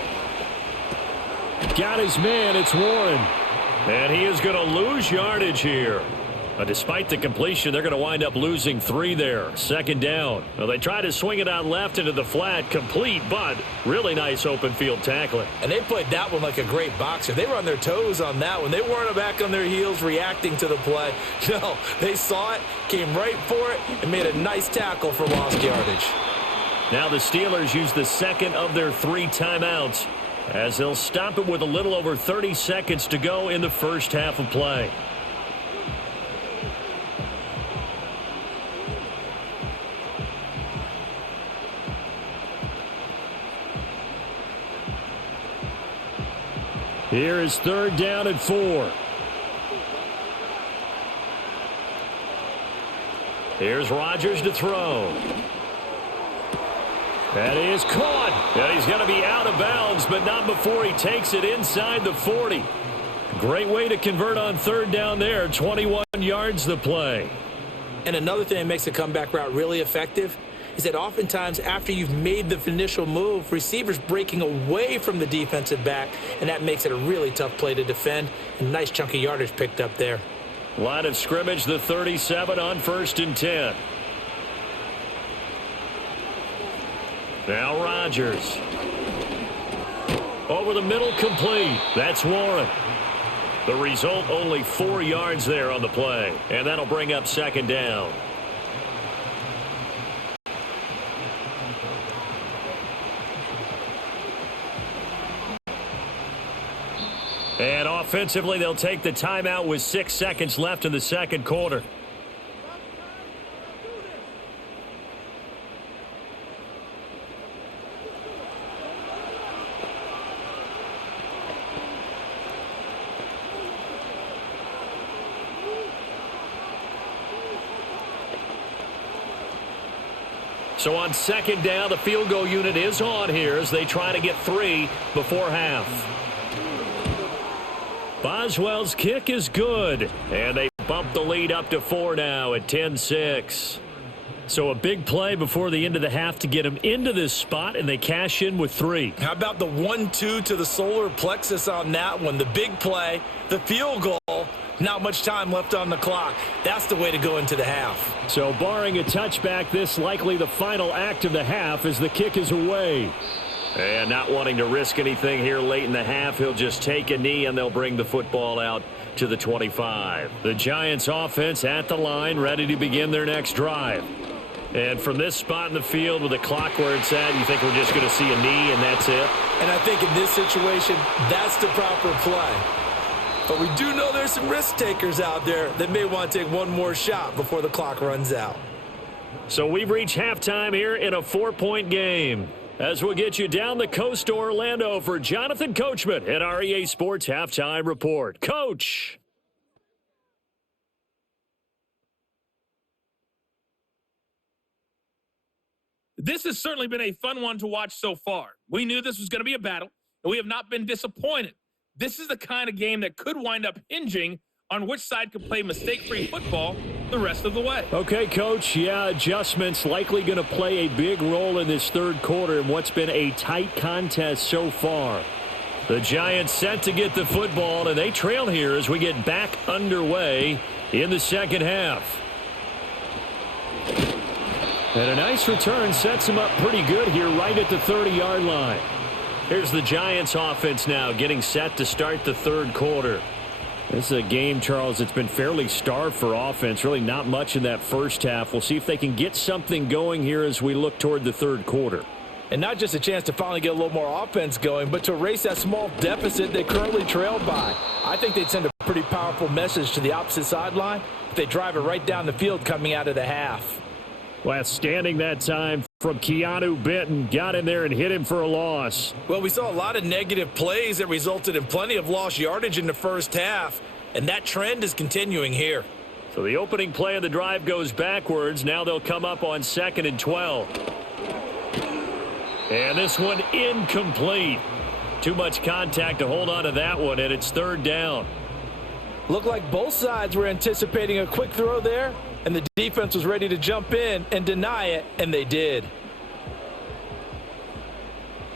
Got his man, it's Warren. And he is going to lose yardage here. Despite the completion, they're going to wind up losing 3 there. 2nd down. Well, they try to swing it out left into the flat, complete, but really nice open field tackling. And they played that one like a great boxer. They were on their toes on that one. They weren't back on their heels reacting to the play. No, they saw it, came right for it, and made a nice tackle for lost yardage. Now the Steelers use the 2nd of their 3 timeouts as they'll stop it with a little over 30 seconds to go in the first half of play. Here is 3rd down and 4. Here's Rodgers to throw. That is caught. And he's going to be out of bounds, but not before he takes it inside the 40. Great way to convert on 3rd down there. 21 yards the play. And another thing that makes the comeback route really effective is that oftentimes after you've made the initial move, receivers breaking away from the defensive back, and that makes it a really tough play to defend. A nice chunk of yardage picked up there. Line of scrimmage, the 37 on 1st and 10. Now Rodgers. Over the middle, complete. That's Warren. The result, only 4 yards there on the play. And that'll bring up 2nd down. And offensively, they'll take the timeout with 6 seconds left in the 2nd quarter. So on second down, the field goal unit is on here as they try to get 3 before half. Boswell's kick is good, and they bump the lead up to 4 now at 10-6. So a big play before the end of the half to get them into this spot, and they cash in with 3. How about the 1-2 to the solar plexus on that one? The big play, the field goal, not much time left on the clock. That's the way to go into the half. So barring a touchback, this likely the final act of the half as the kick is away. And not wanting to risk anything here late in the half, he'll just take a knee and they'll bring the football out to the 25. The Giants offense at the line, ready to begin their next drive. And from this spot in the field with the clock where it's at, you think we're just going to see a knee and that's it? And I think in this situation, that's the proper play. But we do know there's some risk takers out there that may want to take one more shot before the clock runs out. So we've reached halftime here in a 4-point game. As we'll get you down the coast to Orlando for Jonathan Coachman at our EA Sports Halftime Report. Coach. This has certainly been a fun one to watch so far. We knew this was going to be a battle, and we have not been disappointed. This is the kind of game that could wind up hinging on which side can play mistake-free football the rest of the way. Okay, Coach. Yeah, adjustments likely going to play a big role in this third quarter in what's been a tight contest so far. The Giants set to get the football, and they trail here as we get back underway in the second half. And a nice return sets them up pretty good here right at the 30-yard line. Here's the Giants offense now getting set to start the third quarter. This is a game, Charles, that's been fairly starved for offense. Really not much in that first half. We'll see if they can get something going here as we look toward the third quarter. And not just a chance to finally get a little more offense going, but to erase that small deficit they currently trailed by. I think they'd send a pretty powerful message to the opposite sideline if they drive it right down the field coming out of the half. Last standing that time from Keanu Benton. Got in there and hit him for a loss. Well, we saw a lot of negative plays that resulted in plenty of lost yardage in the first half, and that trend is continuing here. So the opening play of the drive goes backwards. Now they'll come up on 2nd and 12. And this one incomplete. Too much contact to hold on to that one, and it's 3rd down. Looked like both sides were anticipating a quick throw there, and the defense was ready to jump in and deny it, and they did.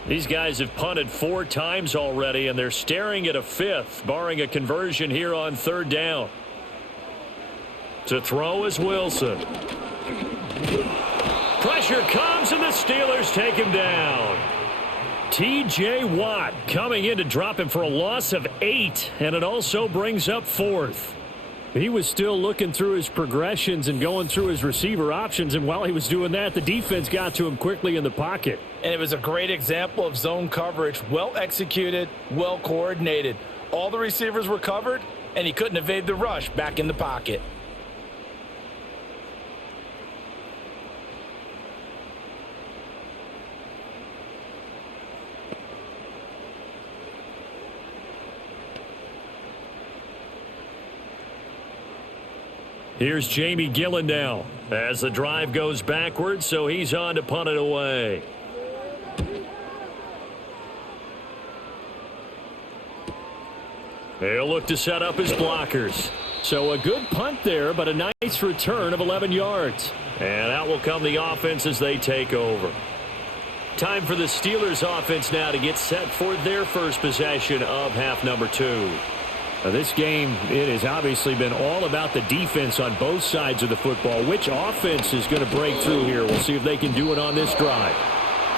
These guys have punted 4 times already, and they're staring at a 5th, barring a conversion here on 3rd down. To throw is Wilson. Pressure comes, and the Steelers take him down. T.J. Watt coming in to drop him for a loss of 8, and it also brings up 4th. He was still looking through his progressions and going through his receiver options, and while he was doing that, the defense got to him quickly in the pocket. And it was a great example of zone coverage, well executed, well coordinated. All the receivers were covered, and he couldn't evade the rush back in the pocket. Here's Jamie Gillen now as the drive goes backwards, so he's on to punt it away. He'll look to set up his blockers. So a good punt there, but a nice return of 11 yards. And out will come the offense as they take over. Time for the Steelers offense now to get set for their first possession of half number 2. Now this game, it has obviously been all about the defense on both sides of the football. Which offense is going to break through here? We'll see if they can do it on this drive.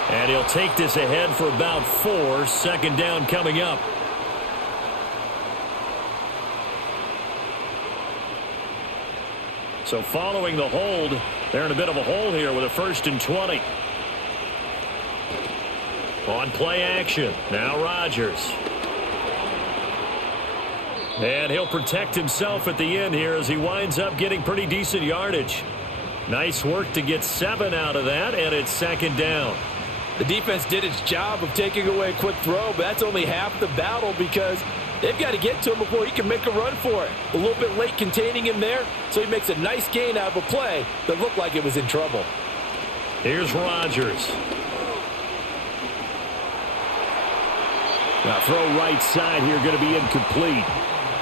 And he'll take this ahead for about 4. 2nd down coming up. So following the hold, they're in a bit of a hole here with a 1st and 20. On play action, now Rodgers. And he'll protect himself at the end here as he winds up getting pretty decent yardage. Nice work to get 7 out of that, and it's 2nd down. The defense did its job of taking away a quick throw, but that's only half the battle because they've got to get to him before he can make a run for it. A little bit late containing him there, so he makes a nice gain out of a play that looked like it was in trouble. Here's Rodgers. Now throw right side here, going to be incomplete.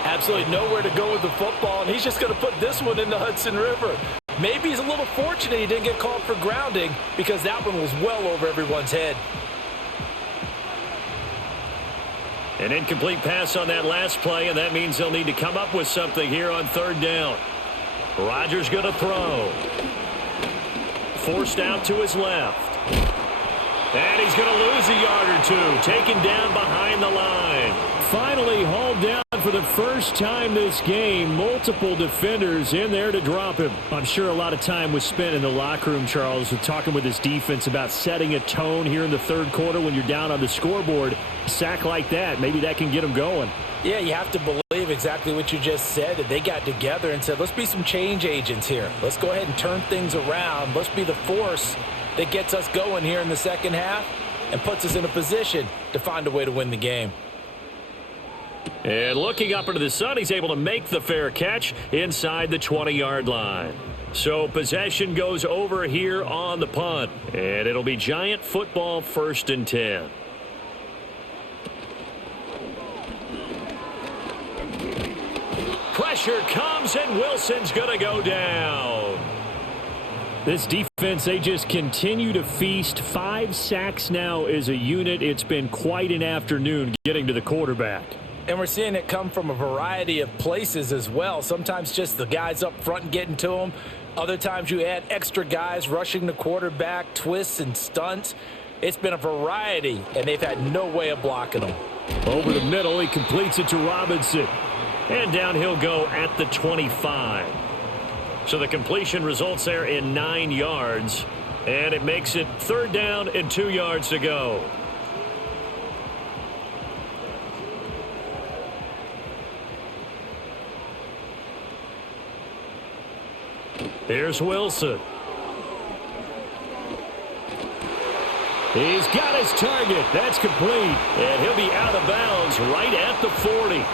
Absolutely nowhere to go with the football, and he's just going to put this one in the Hudson River. Maybe he's a little fortunate he didn't get called for grounding because that one was well over everyone's head. An incomplete pass on that last play, and that means they'll need to come up with something here on third down. Rodgers going to throw. Forced out to his left. And he's going to lose a yard or two. Taken down behind the line. Finally hauled down for the first time this game. Multiple defenders in there to drop him. I'm sure a lot of time was spent in the locker room, Charles, with talking with his defense about setting a tone here in the third quarter when you're down on the scoreboard. A sack like that, maybe that can get him going. Yeah, you have to believe exactly what you just said, that they got together and said, let's be some change agents here. Let's go ahead and turn things around. Let's be the force that gets us going here in the second half and puts us in a position to find a way to win the game. And looking up into the sun, he's able to make the fair catch inside the 20-yard line. So possession goes over here on the punt. And it'll be Giant football, 1st and 10. Pressure comes, and Wilson's going to go down. This defense, they just continue to feast. 5 sacks now as a unit. It's been quite an afternoon getting to the quarterback. And we're seeing it come from a variety of places as well. Sometimes just the guys up front and getting to them. Other times you add extra guys rushing the quarterback, twists and stunts. It's been a variety, and they've had no way of blocking them. Over the middle, he completes it to Robinson. And down he'll go at the 25. So the completion results there in 9 yards. And it makes it 3rd down and 2 yards to go. Here's Wilson. He's got his target. That's complete. And he'll be out of bounds right at the 40.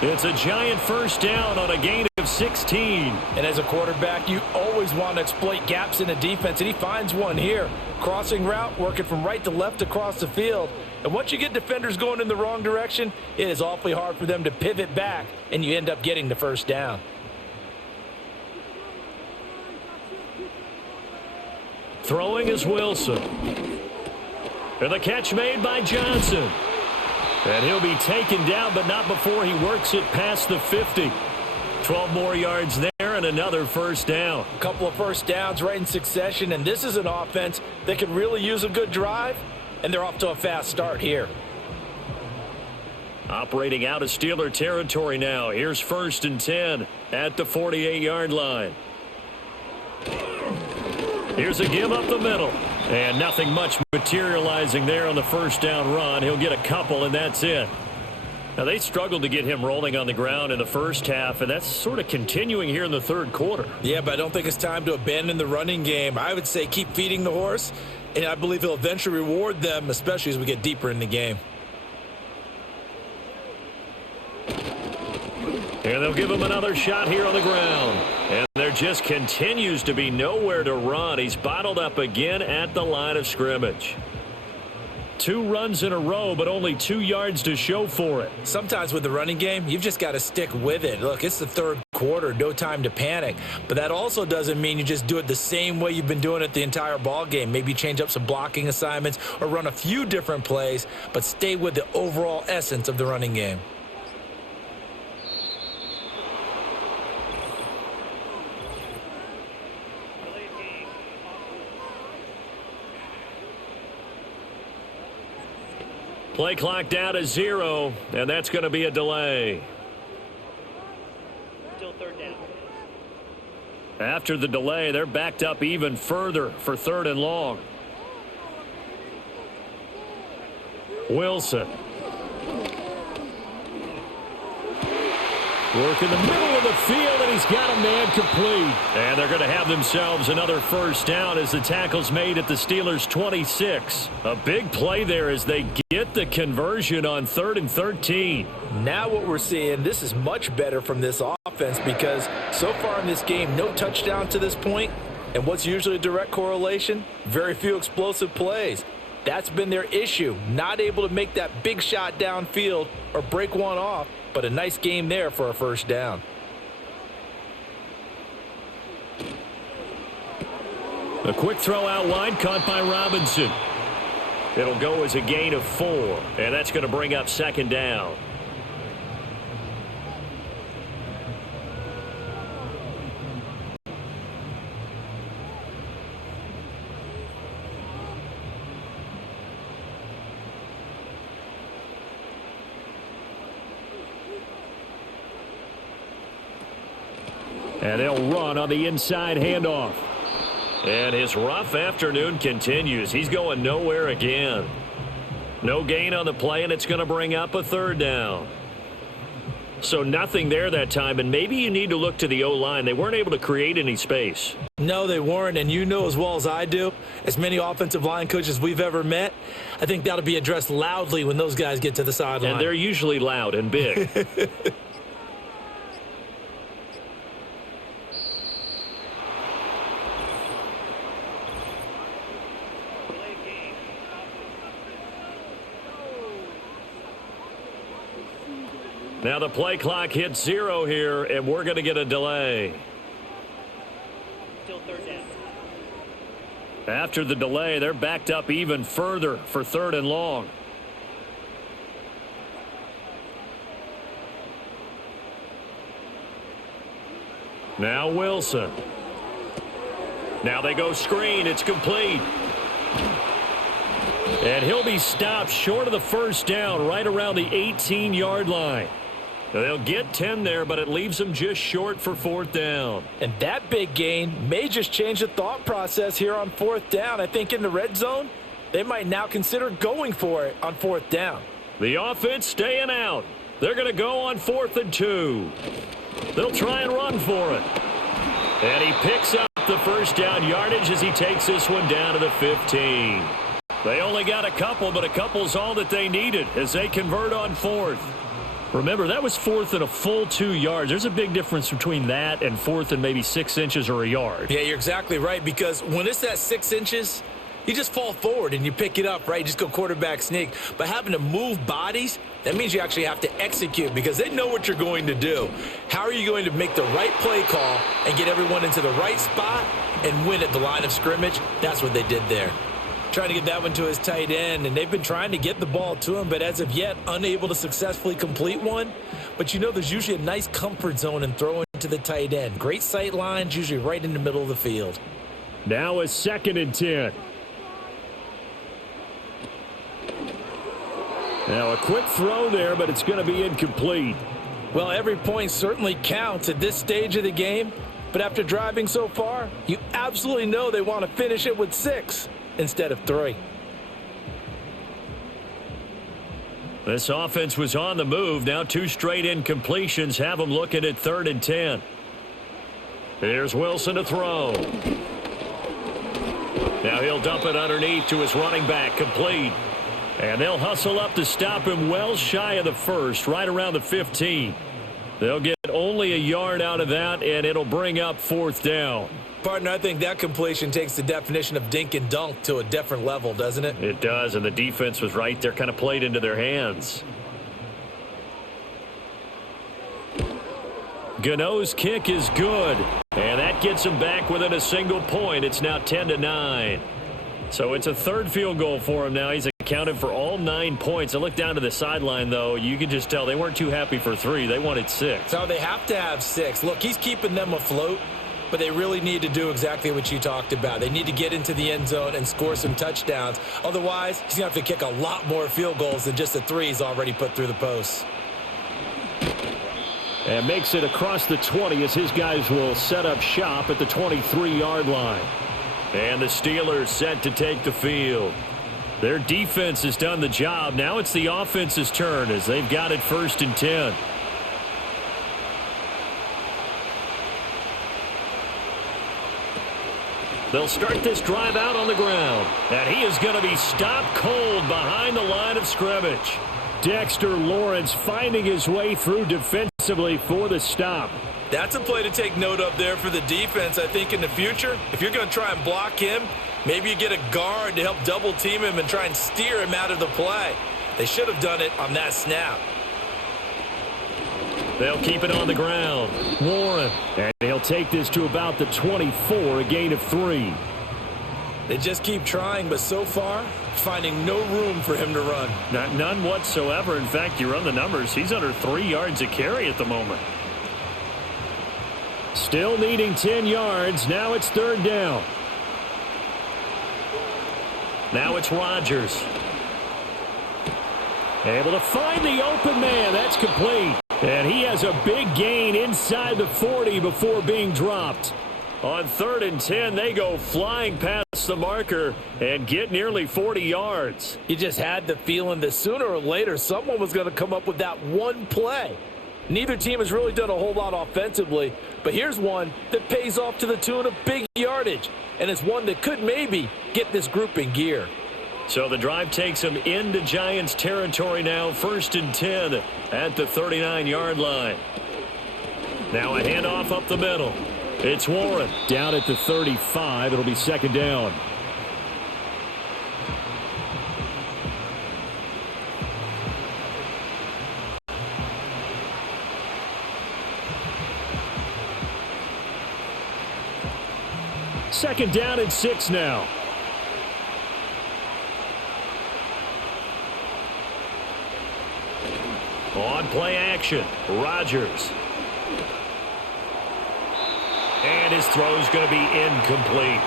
It's a Giant 1st down on a gain of 16. And as a quarterback, you always want to exploit gaps in a defense, and he finds one here. Crossing route, working from right to left across the field. And once you get defenders going in the wrong direction, it is awfully hard for them to pivot back, and you end up getting the 1st down. Throwing is Wilson. And the catch made by Johnson. And he'll be taken down, but not before he works it past the 50. 12 more yards there and another 1st down. A couple of 1st downs right in succession, and this is an offense that could really use a good drive, and they're off to a fast start here. Operating out of Steeler territory now. Here's 1st and 10 at the 48-yard line. Here's a give up the middle. And nothing much materializing there on the 1st down run. He'll get a couple, and that's it. Now, they struggled to get him rolling on the ground in the first half, and that's sort of continuing here in the 3rd quarter. Yeah, but I don't think it's time to abandon the running game. I would say keep feeding the horse, and I believe he'll eventually reward them, especially as we get deeper in the game. And they'll give him another shot here on the ground. And there just continues to be nowhere to run. He's bottled up again at the line of scrimmage. 2 runs in a row, but only 2 yards to show for it. Sometimes with the running game, you've just got to stick with it. Look, it's the 3rd quarter, no time to panic. But that also doesn't mean you just do it the same way you've been doing it the entire ball game. Maybe change up some blocking assignments or run a few different plays, but stay with the overall essence of the running game. Play clock down to 0, and that's going to be a delay. Still 3rd down. After the delay, they're backed up even further for 3rd and long. Wilson. Work in the middle of the field, and he's got a man complete. And they're going to have themselves another 1st down as the tackle's made at the Steelers' 26. A big play there as they get the conversion on 3rd and 13. Now what we're seeing, this is much better from this offense because so far in this game, no touchdown to this point, And what's usually a direct correlation? Very few explosive plays. That's been their issue, not able to make that big shot downfield or break one off, but a nice game there for a first down. A quick throw out wide, caught by Robinson. It'll go as a gain of 4, and that's going to bring up second down. And they'll run on the inside handoff. And his rough afternoon continues. He's going nowhere again. No gain on the play, and it's going to bring up a third down. So nothing there that time, and maybe you need to look to the O-line. They weren't able to create any space. No, they weren't, and you know as well as I do, as many offensive line coaches we've ever met, I think that'll be addressed loudly when those guys get to the sideline. And they're usually loud and big. Now the play clock hits 0 here, and we're going to get a delay. Still third down. After the delay, they're backed up even further for 3rd and long. Now Wilson. Now they go screen. It's complete. And he'll be stopped short of the first down right around the 18-yard line. They'll get 10 there, but it leaves them just short for 4th down. And that big gain may just change the thought process here on 4th down. I think in the red zone, they might now consider going for it on 4th down. The offense staying out. They're going to go on 4th and 2. They'll try and run for it. And he picks up the first down yardage as he takes this one down to the 15. They only got a couple, but a couple's all that they needed as they convert on 4th. Remember, that was 4th and a full 2 yards. There's a big difference between that and 4th and maybe 6 inches or a yard. Yeah, you're exactly right, because when it's at 6 inches, you just fall forward and you pick it up, right? You just go quarterback sneak. But having to move bodies, that means you actually have to execute because they know what you're going to do. How are you going to make the right play call and get everyone into the right spot and win at the line of scrimmage? That's what they did there. Trying to get that one to his tight end, and they've been trying to get the ball to him, but as of yet, unable to successfully complete one. But you know there's usually a nice comfort zone in throwing to the tight end. Great sight lines, usually right in the middle of the field. Now a 2nd and 10. Now a quick throw there, but it's going to be incomplete. Well, every point certainly counts at this stage of the game, but after driving so far, you absolutely know they want to finish it with 6. Instead of 3. This offense was on the move. Now 2 straight incompletions have them looking at 3rd and 10. Here's Wilson to throw. Now he'll dump it underneath to his running back, complete. And they'll hustle up to stop him well shy of the first, right around the 15. They'll get only a yard out of that, and it'll bring up 4th down. Partner, I think that completion takes the definition of dink and dunk to a different level, doesn't it? It does, and the defense was right there, kind of played into their hands. Gano's kick is good, and that gets them back within a single point. It's now 10-9. So it's a 3rd field goal for him now. He's accounted for all 9 points. I look down to the sideline, though. You can just tell they weren't too happy for 3. They wanted 6. No, they have to have 6. Look, he's keeping them afloat. But they really need to do exactly what you talked about. They need to get into the end zone and score some touchdowns. Otherwise, he's going to have to kick a lot more field goals than just the 3 he's already put through the posts. And makes it across the 20 as his guys will set up shop at the 23-yard line. And the Steelers set to take the field. Their defense has done the job. Now it's the offense's turn as they've got it 1st and 10. They'll start this drive out on the ground. And he is going to be stopped cold behind the line of scrimmage. Dexter Lawrence finding his way through defensively for the stop. That's a play to take note of there for the defense. I think in the future, if you're going to try and block him, maybe you get a guard to help double team him and try and steer him out of the play. They should have done it on that snap. They'll keep it on the ground. Warren. And he'll take this to about the 24, a gain of 3. They just keep trying, but so far, finding no room for him to run. None whatsoever. In fact, you run the numbers. He's under 3 yards a carry at the moment. Still needing 10 yards. Now it's 3rd down. Now it's Rodgers. Able to find the open man. That's complete. And he has a big gain inside the 40 before being dropped. On 3rd and 10, they go flying past the marker and get nearly 40 yards. You just had the feeling that sooner or later someone was going to come up with that one play. Neither team has really done a whole lot offensively, but here's one that pays off to the tune of big yardage, and it's one that could maybe get this group in gear. So the drive takes them into Giants territory now, 1st and 10 at the 39-yard line. Now a handoff up the middle. It's Warren. Down at the 35. It'll be 2nd down. Second down and 6 now. On play action, Rodgers. And his throw's going to be incomplete.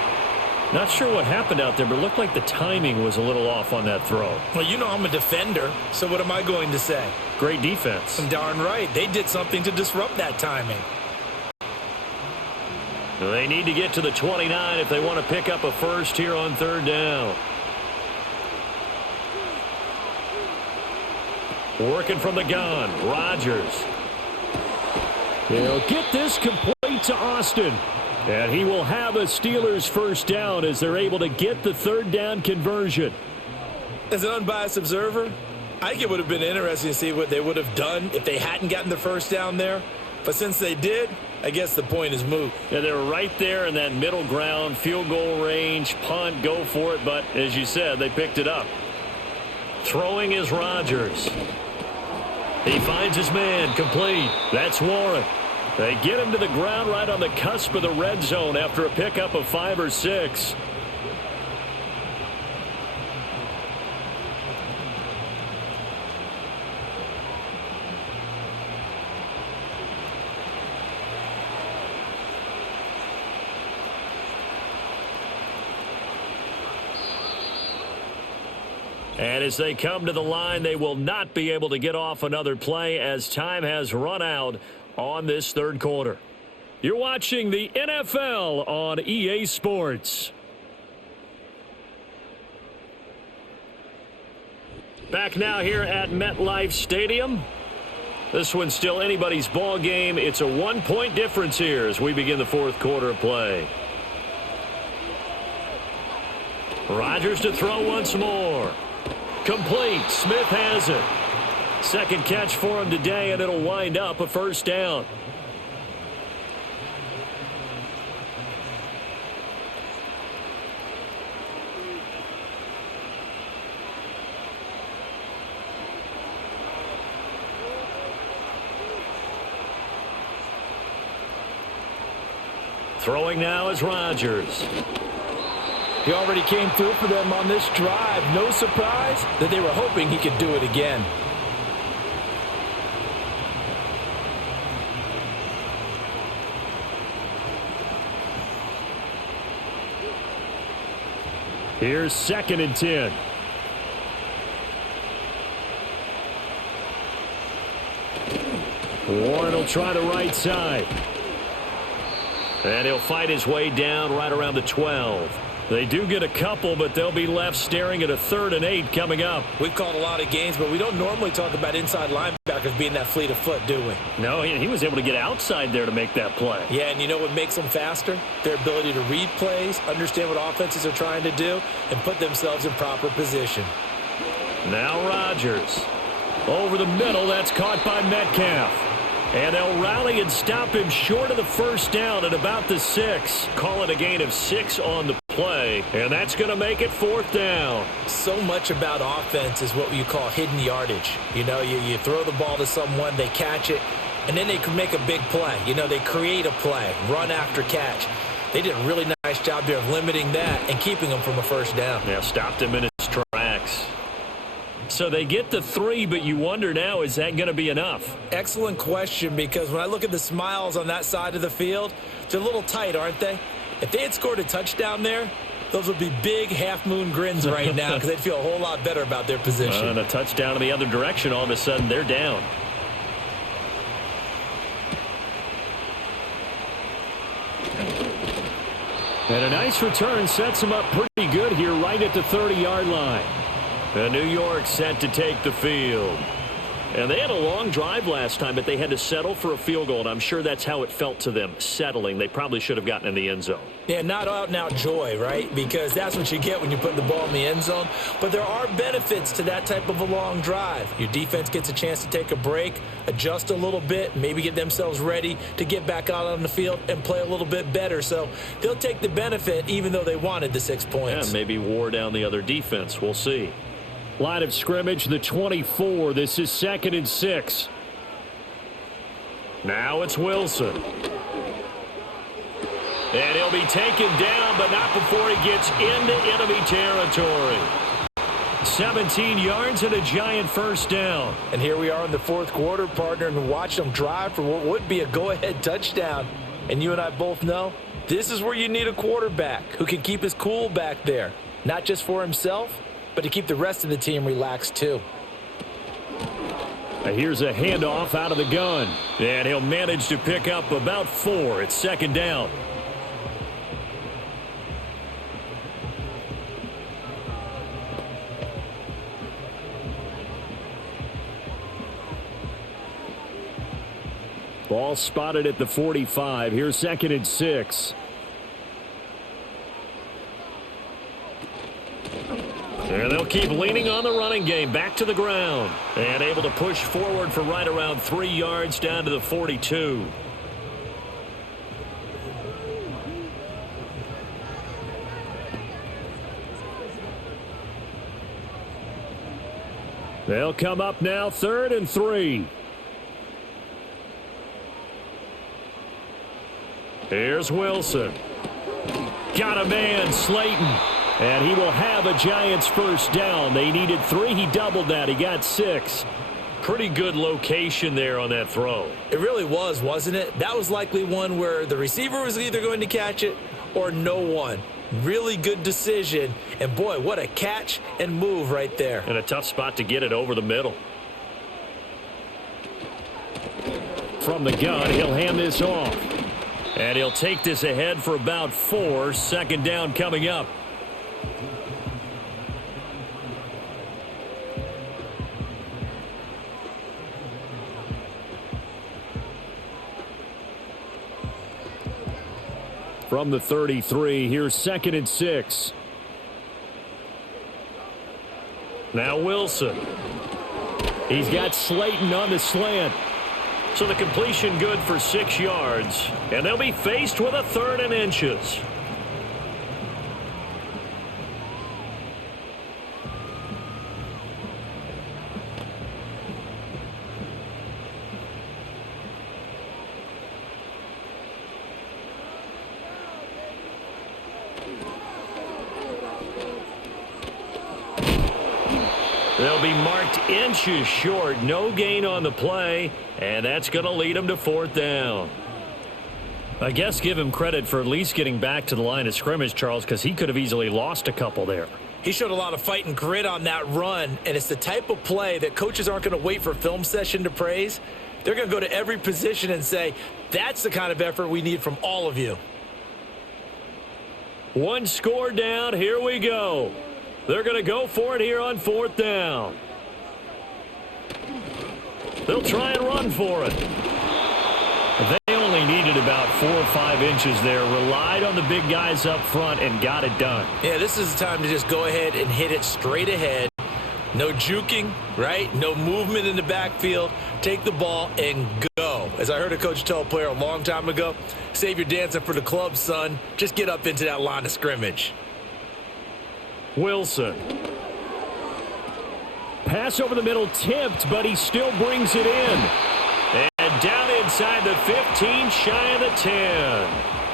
Not sure what happened out there, but it looked like the timing was a little off on that throw. Well, you know I'm a defender, so what am I going to say? Great defense. Darn right. They did something to disrupt that timing. They need to get to the 29 if they want to pick up a first here on 3rd down. Working from the gun, Rodgers. He'll get this complete to Austin. And he will have a Steelers first down as they're able to get the 3rd down conversion. As an unbiased observer, I think it would have been interesting to see what they would have done if they hadn't gotten the first down there. But since they did, I guess the point is moot. Yeah, they were right there in that middle ground, field goal range, punt, go for it. But as you said, they picked it up. Throwing is Rodgers. He finds his man, complete. That's Warren. They get him to the ground right on the cusp of the red zone after a pickup of 5 or 6. And as they come to the line, they will not be able to get off another play as time has run out on this 3rd quarter. You're watching the NFL on EA Sports. Back now here at MetLife Stadium. This one's still anybody's ball game. It's a 1-point difference here as we begin the 4th quarter of play. Rodgers to throw once more. Complete. Smith has it. Second catch for him today, and it'll wind up a first down. Throwing now is Rodgers. He already came through for them on this drive. No surprise that they were hoping he could do it again. Here's 2nd and 10. Warren will try the right side. And he'll fight his way down right around the 12. They do get a couple, but they'll be left staring at a 3rd and 8 coming up. We've called a lot of games, but we don't normally talk about inside linebackers being that fleet of foot, do we? No, he was able to get outside there to make that play. Yeah, and you know what makes them faster? Their ability to read plays, understand what offenses are trying to do, and put themselves in proper position. Now Rodgers. Over the middle, that's caught by Metcalf. And they'll rally and stop him short of the first down at about the 6. Call it a gain of 6 on the play, and that's going to make it 4th down. So much about offense is what you call hidden yardage. You know, you throw the ball to someone, they catch it, and then they can make a big play. You know, they create a play, run after catch. They did a really nice job there of limiting that and keeping him from a first down. Yeah, stopped him in his tracks. So they get the 3, but you wonder now, is that going to be enough? Excellent question, because when I look at the smiles on that side of the field, they're a little tight, aren't they? If they had scored a touchdown there, those would be big half-moon grins right now because they'd feel a whole lot better about their position. And a touchdown in the other direction, all of a sudden they're down. And a nice return sets him up pretty good here right at the 30-yard line. And New York set to take the field. And they had a long drive last time, but they had to settle for a field goal, and I'm sure that's how it felt to them, settling. They probably should have gotten in the end zone. Yeah, not out-and-out joy, right? Because that's what you get when you put the ball in the end zone. But there are benefits to that type of a long drive. Your defense gets a chance to take a break, adjust a little bit, maybe get themselves ready to get back out on the field and play a little bit better. So they'll take the benefit even though they wanted the 6 points. Yeah, maybe wore down the other defense. We'll see. Line of scrimmage, the 24. This is 2nd and 6. Now it's Wilson. And he'll be taken down, but not before he gets into enemy territory. 17 yards and a giant first down. And here we are in the 4th quarter, partner, and watch them drive for what would be a go-ahead touchdown. And you and I both know this is where you need a quarterback who can keep his cool back there, not just for himself, but to keep the rest of the team relaxed too. Here's a handoff out of the gun. And he'll manage to pick up about 4. It's 2nd down. Ball spotted at the 45. Here's 2nd and 6. And they'll keep leaning on the running game. Back to the ground. And able to push forward for right around 3 yards down to the 42. They'll come up now 3rd and 3. Here's Wilson. Got a man, Slayton. And he will have a Giants first down. They needed 3. He doubled that. He got 6. Pretty good location there on that throw. It really was, wasn't it? That was likely one where the receiver was either going to catch it or no one. Really good decision. And, boy, what a catch and move right there. And a tough spot to get it over the middle. From the gun, he'll hand this off. And he'll take this ahead for about 4. 2nd down coming up. From the 33, here's 2nd and 6. Now Wilson. He's got Slayton on the slant. So the completion good for 6 yards. And they'll be faced with a 3rd and inches. They'll be marked inches short. No gain on the play, and that's going to lead them to 4th down. I guess give him credit for at least getting back to the line of scrimmage, Charles, because he could have easily lost a couple there. He showed a lot of fight and grit on that run, and it's the type of play that coaches aren't going to wait for film session to praise. They're going to go to every position and say, that's the kind of effort we need from all of you. 1 score down. Here we go. They're going to go for it here on 4th down. They'll try and run for it. They only needed about 4 or 5 inches there. Relied on the big guys up front and got it done. Yeah, this is the time to just go ahead and hit it straight ahead. No juking, right? No movement in the backfield. Take the ball and go. As I heard a coach tell a player a long time ago, save your dancing for the club, son. Just get up into that line of scrimmage. Wilson. Pass over the middle tipped, but he still brings it in. And down inside the 15, shy of the 10.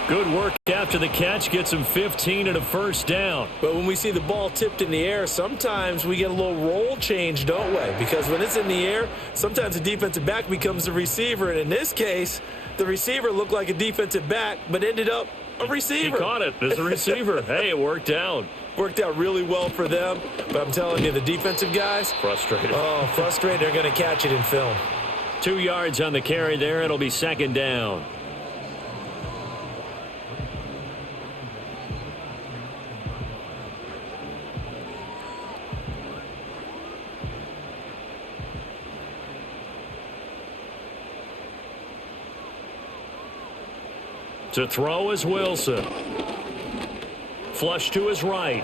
Good work after the catch. Gets him 15 and a first down. But when we see the ball tipped in the air, sometimes we get a little roll change, don't we? Because when it's in the air, sometimes the defensive back becomes the receiver. And in this case, the receiver looked like a defensive back, but ended up a receiver. He caught it as a receiver. Hey, it worked out. Worked out really well for them. But I'm telling you, the defensive guys, frustrated. Oh, frustrated. They're going to catch it in film. 2 yards on the carry there. It'll be second down. To throw is Wilson. Flush to his right.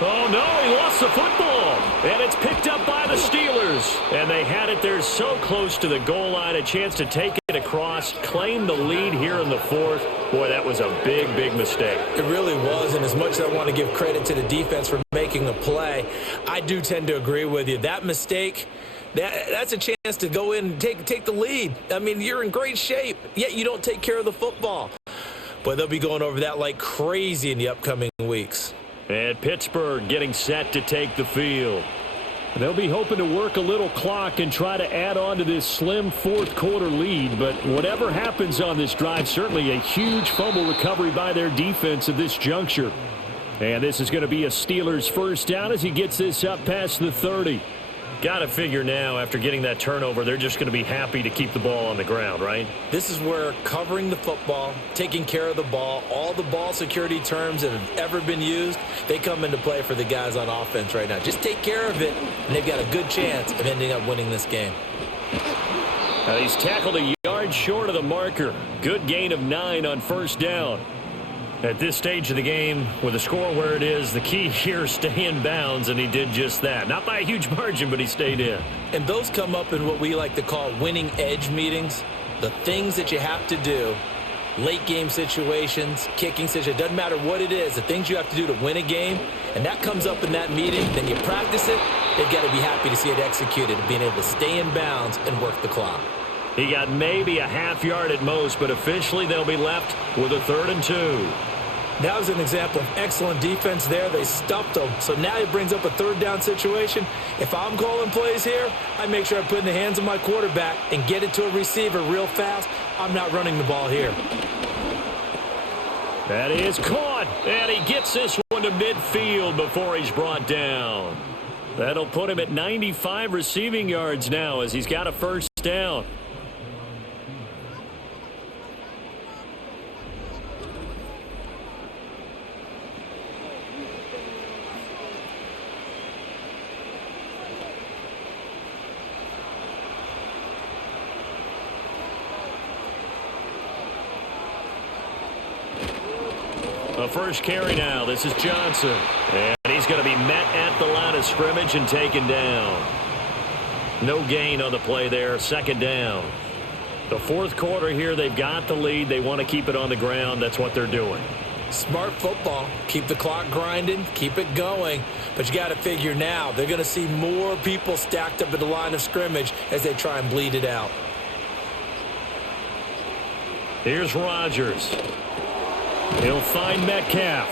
Oh, no, he lost the football. And it's picked up by the Steelers. And they had it there so close to the goal line. A chance to take it across, claim the lead here in the fourth. Boy, that was a big, big mistake. It really was, and as much as I want to give credit to the defense for making a play, I do tend to agree with you. That mistake, that's a chance to go in and take the lead. I mean, you're in great shape, yet you don't take care of the football. But they'll be going over that like crazy in the upcoming weeks. And Pittsburgh getting set to take the field. They'll be hoping to work a little clock and try to add on to this slim fourth quarter lead. But whatever happens on this drive, certainly a huge fumble recovery by their defense at this juncture. And this is going to be a Steelers first down as he gets this up past the 30. Got to figure now, after getting that turnover, they're just going to be happy to keep the ball on the ground, right? This is where covering the football, taking care of the ball, all the ball security terms that have ever been used, they come into play for the guys on offense right now. Just take care of it, and they've got a good chance of ending up winning this game. He's tackled a yard short of the marker. Good gain of 9 on first down. At this stage of the game, with the score where it is, the key here is stay in bounds, and he did just that. Not by a huge margin, but he stayed in. And those come up in what we like to call winning edge meetings. The things that you have to do, late game situations, kicking situations, doesn't matter what it is, the things you have to do to win a game, and that comes up in that meeting, then you practice it, they've got to be happy to see it executed, and being able to stay in bounds and work the clock. He got maybe a half yard at most, but officially they'll be left with a 3rd and 2. That was an example of excellent defense there. They stuffed them. So now it brings up a 3rd down situation. If I'm calling plays here, I make sure I put it in the hands of my quarterback and get it to a receiver real fast. I'm not running the ball here. That is caught, and he gets this one to midfield before he's brought down. That'll put him at 95 receiving yards now as he's got a first down. A first carry now. This is Johnson. And he's going to be met at the line of scrimmage and taken down. No gain on the play there. 2nd down. The fourth quarter here, they've got the lead. They want to keep it on the ground. That's what they're doing. Smart football. Keep the clock grinding. Keep it going. But you got to figure now, they're going to see more people stacked up at the line of scrimmage as they try and bleed it out. Here's Rodgers. He'll find Metcalf.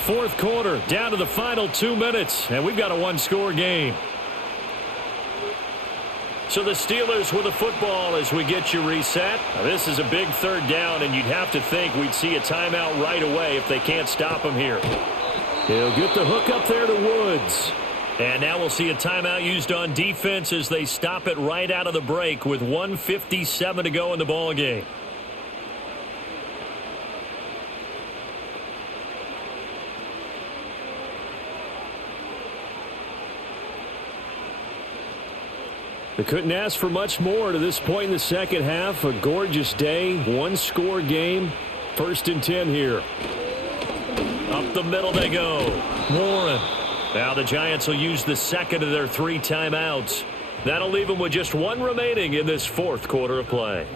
Fourth quarter, down to the final 2 minutes, and we've got a one-score game. So the Steelers with the football as we get you reset. Now this is a big 3rd down, and you'd have to think we'd see a timeout right away if they can't stop him here. He'll get the hook up there to Woods. And now we'll see a timeout used on defense as they stop it right out of the break with 1:57 to go in the ballgame. They couldn't ask for much more to this point in the second half. A gorgeous day, one-score game. 1st and 10 here. Up the middle they go. Warren. Now the Giants will use the second of their 3 timeouts. That'll leave them with just 1 remaining in this 4th quarter of play.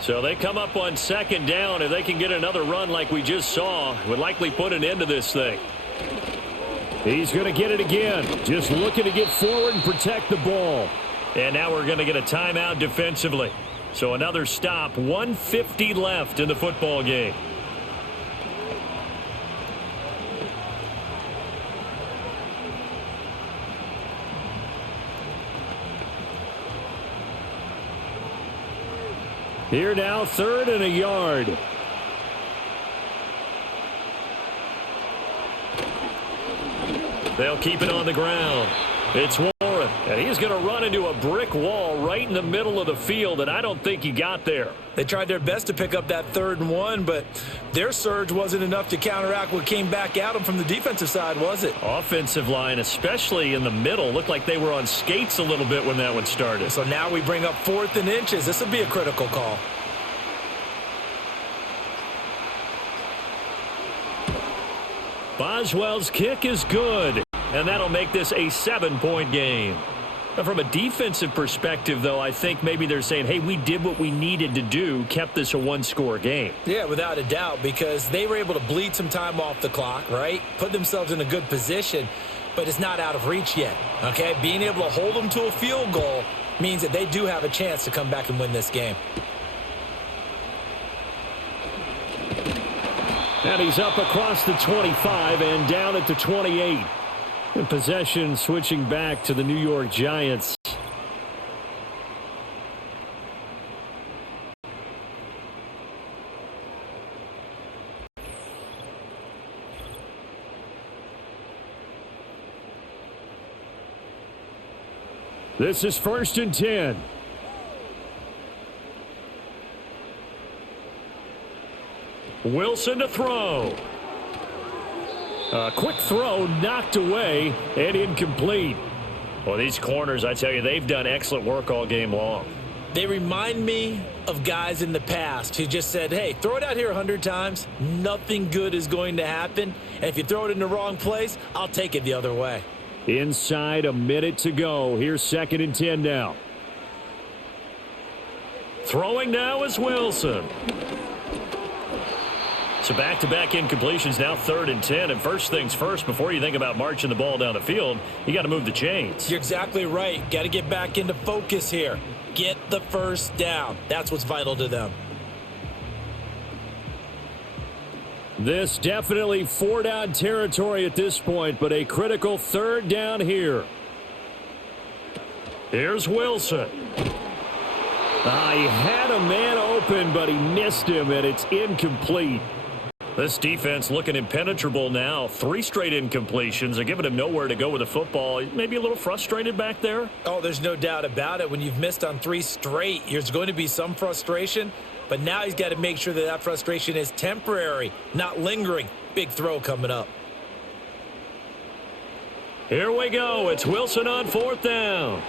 So they come up on 2nd down. If they can get another run like we just saw, would likely put an end to this thing. He's going to get it again. Just looking to get forward and protect the ball. And now we're going to get a timeout defensively. So another stop. 1:50 left in the football game. Here now, 3rd and a yard. They'll keep it on the ground. It's Warren, and he's going to run into a brick wall right in the middle of the field, and I don't think he got there. They tried their best to pick up that 3rd and 1, but their surge wasn't enough to counteract what came back at them from the defensive side, was it? Offensive line, especially in the middle, looked like they were on skates a little bit when that one started. So now we bring up 4th and inches. This will be a critical call. Boswell's kick is good, and that'll make this a 7-point game. Now, from a defensive perspective, though, I think maybe they're saying, hey, we did what we needed to do, kept this a 1-score game. Yeah, without a doubt, because they were able to bleed some time off the clock, right? Put themselves in a good position, but it's not out of reach yet, okay? Being able to hold them to a field goal means that they do have a chance to come back and win this game. And he's up across the 25 and down at the 28. And possession switching back to the New York Giants. This is 1st and 10. Wilson to throw. A quick throw knocked away and incomplete. Well, these corners, I tell you, they've done excellent work all game long. They remind me of guys in the past who just said, hey, throw it out here 100 times. Nothing good is going to happen. And if you throw it in the wrong place, I'll take it the other way. Inside a minute to go. Here's 2nd and 10 now. Throwing now is Wilson. So back-to-back incompletions, now 3rd and 10. And first things first, before you think about marching the ball down the field, you got to move the chains. You're exactly right. Got to get back into focus here. Get the first down. That's what's vital to them. This definitely 4-down territory at this point, but a critical 3rd down here. Here's Wilson. He had a man open, but he missed him, and it's incomplete. This defense looking impenetrable now. 3 straight incompletions are giving him nowhere to go with the football. Maybe a little frustrated back there. Oh, there's no doubt about it. When you've missed on 3 straight, there's going to be some frustration. But now he's got to make sure that that frustration is temporary, not lingering. Big throw coming up. Here we go. It's Wilson on 4th down.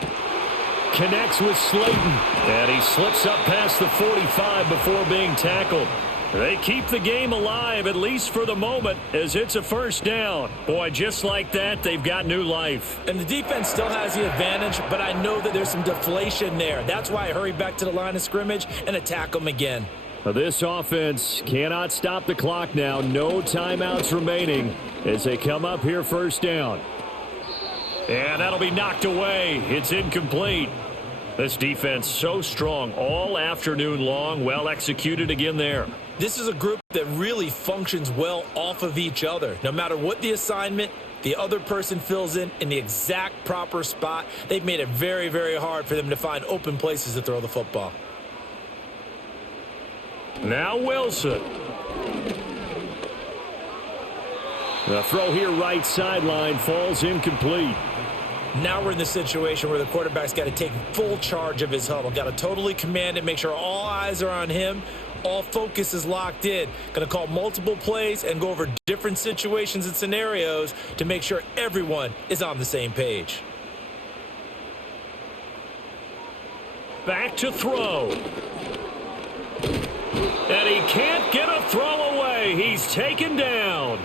Connects with Slayton. And he slips up past the 45 before being tackled. They keep the game alive, at least for the moment, as it's a 1st down. Boy, just like that, they've got new life. And the defense still has the advantage, but I know that there's some deflation there. That's why I hurry back to the line of scrimmage and attack them again. This offense cannot stop the clock now. No timeouts remaining as they come up here 1st down. And that'll be knocked away. It's incomplete. This defense so strong all afternoon long. Well executed again there. This is a group that really functions well off of each other. No matter what the assignment, the other person fills in the exact proper spot. They've made it very, very hard for them to find open places to throw the football. Now Wilson. The throw here right sideline falls incomplete. Now we're in the situation where the quarterback's got to take full charge of his huddle. Got to totally command it, make sure all eyes are on him. All focus is locked in. Going to call multiple plays and go over different situations and scenarios to make sure everyone is on the same page. Back to throw. And he can't get a throw away. He's taken down.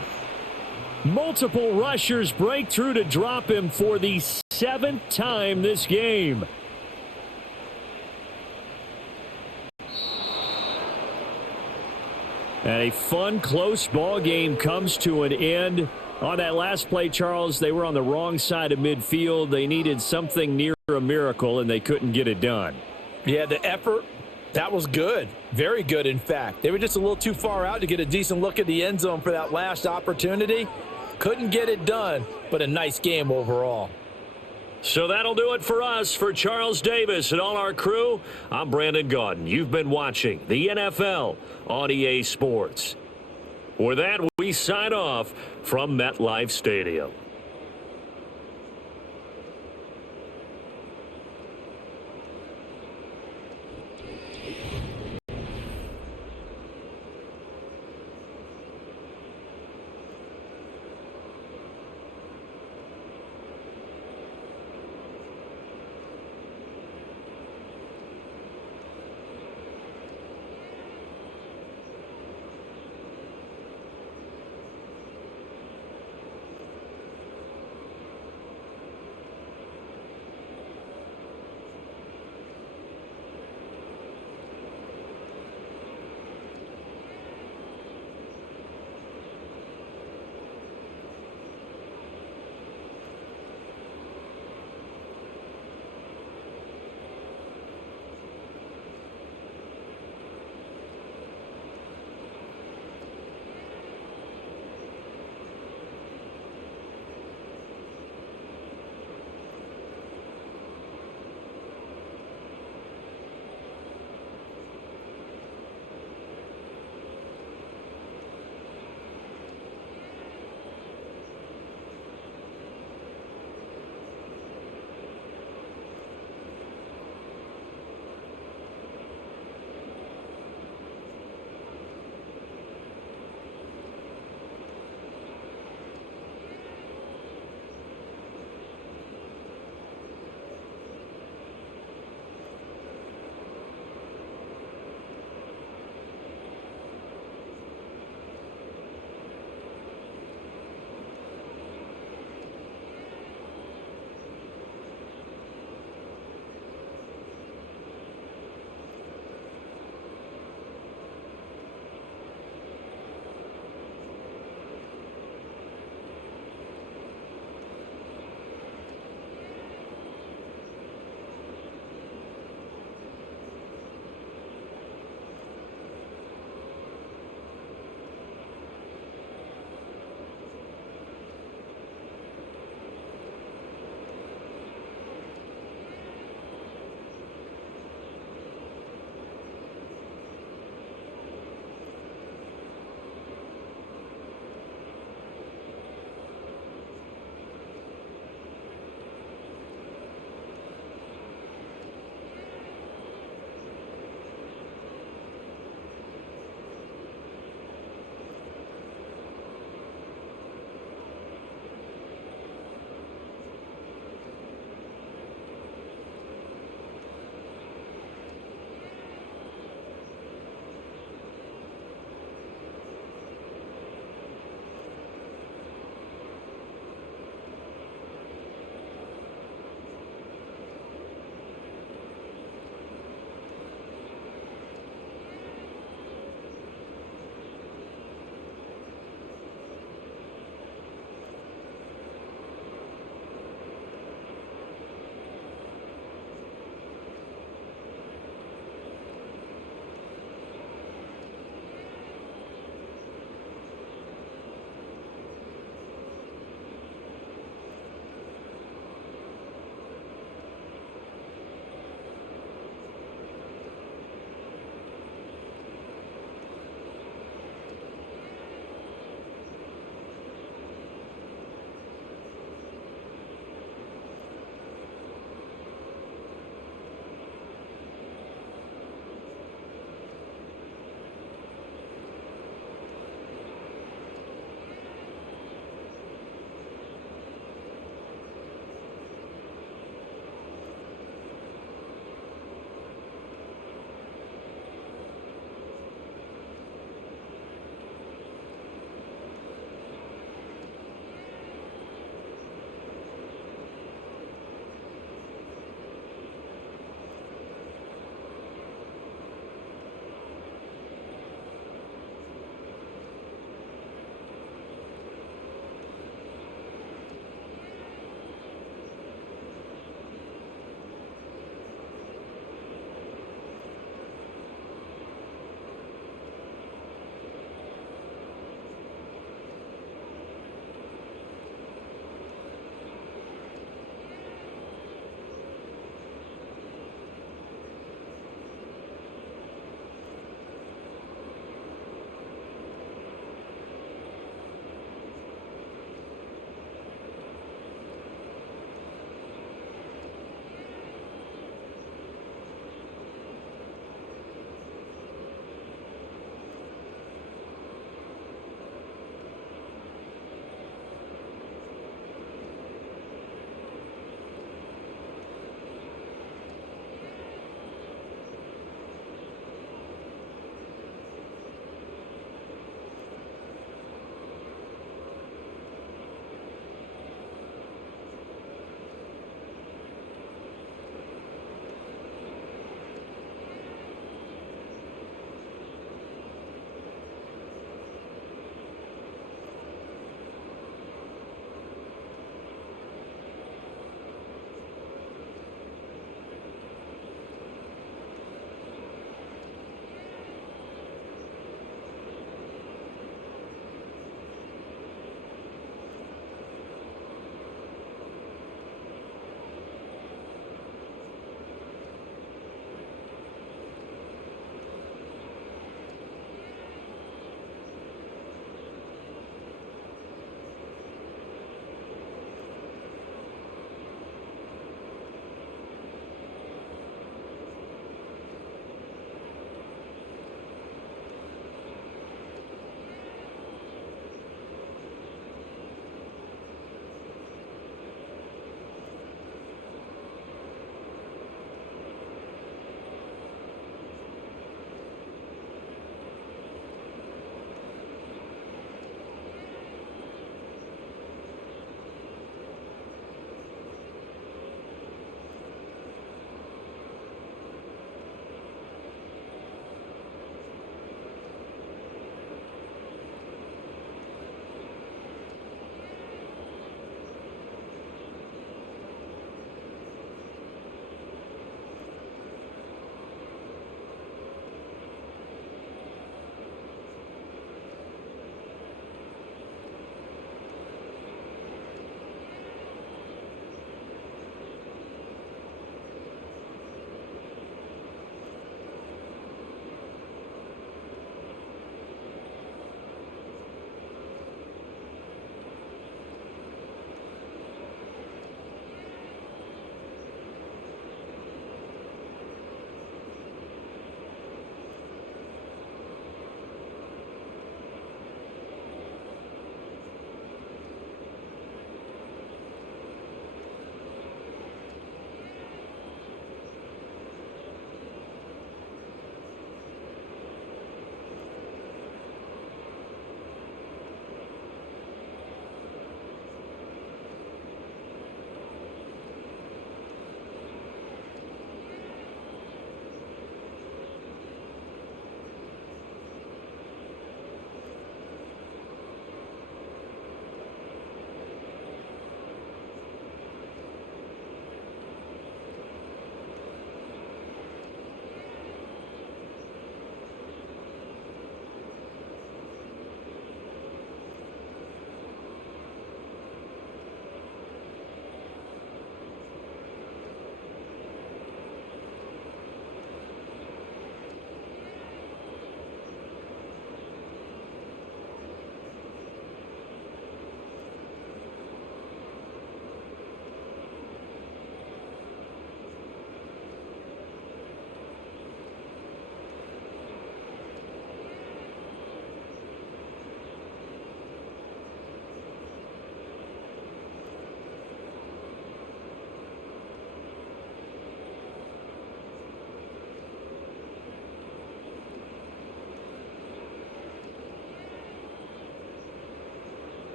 Multiple rushers break through to drop him for the 7th time this game. And a fun, close ball game comes to an end. On that last play, Charles, they were on the wrong side of midfield. They needed something near a miracle, and they couldn't get it done. Yeah, the effort, that was good. Very good, in fact. They were just a little too far out to get a decent look at the end zone for that last opportunity. Couldn't get it done, but a nice game overall. So that'll do it for us. For Charles Davis and all our crew, I'm Brandon Gaudin. You've been watching the NFL on EA Sports. For that, we sign off from MetLife Stadium.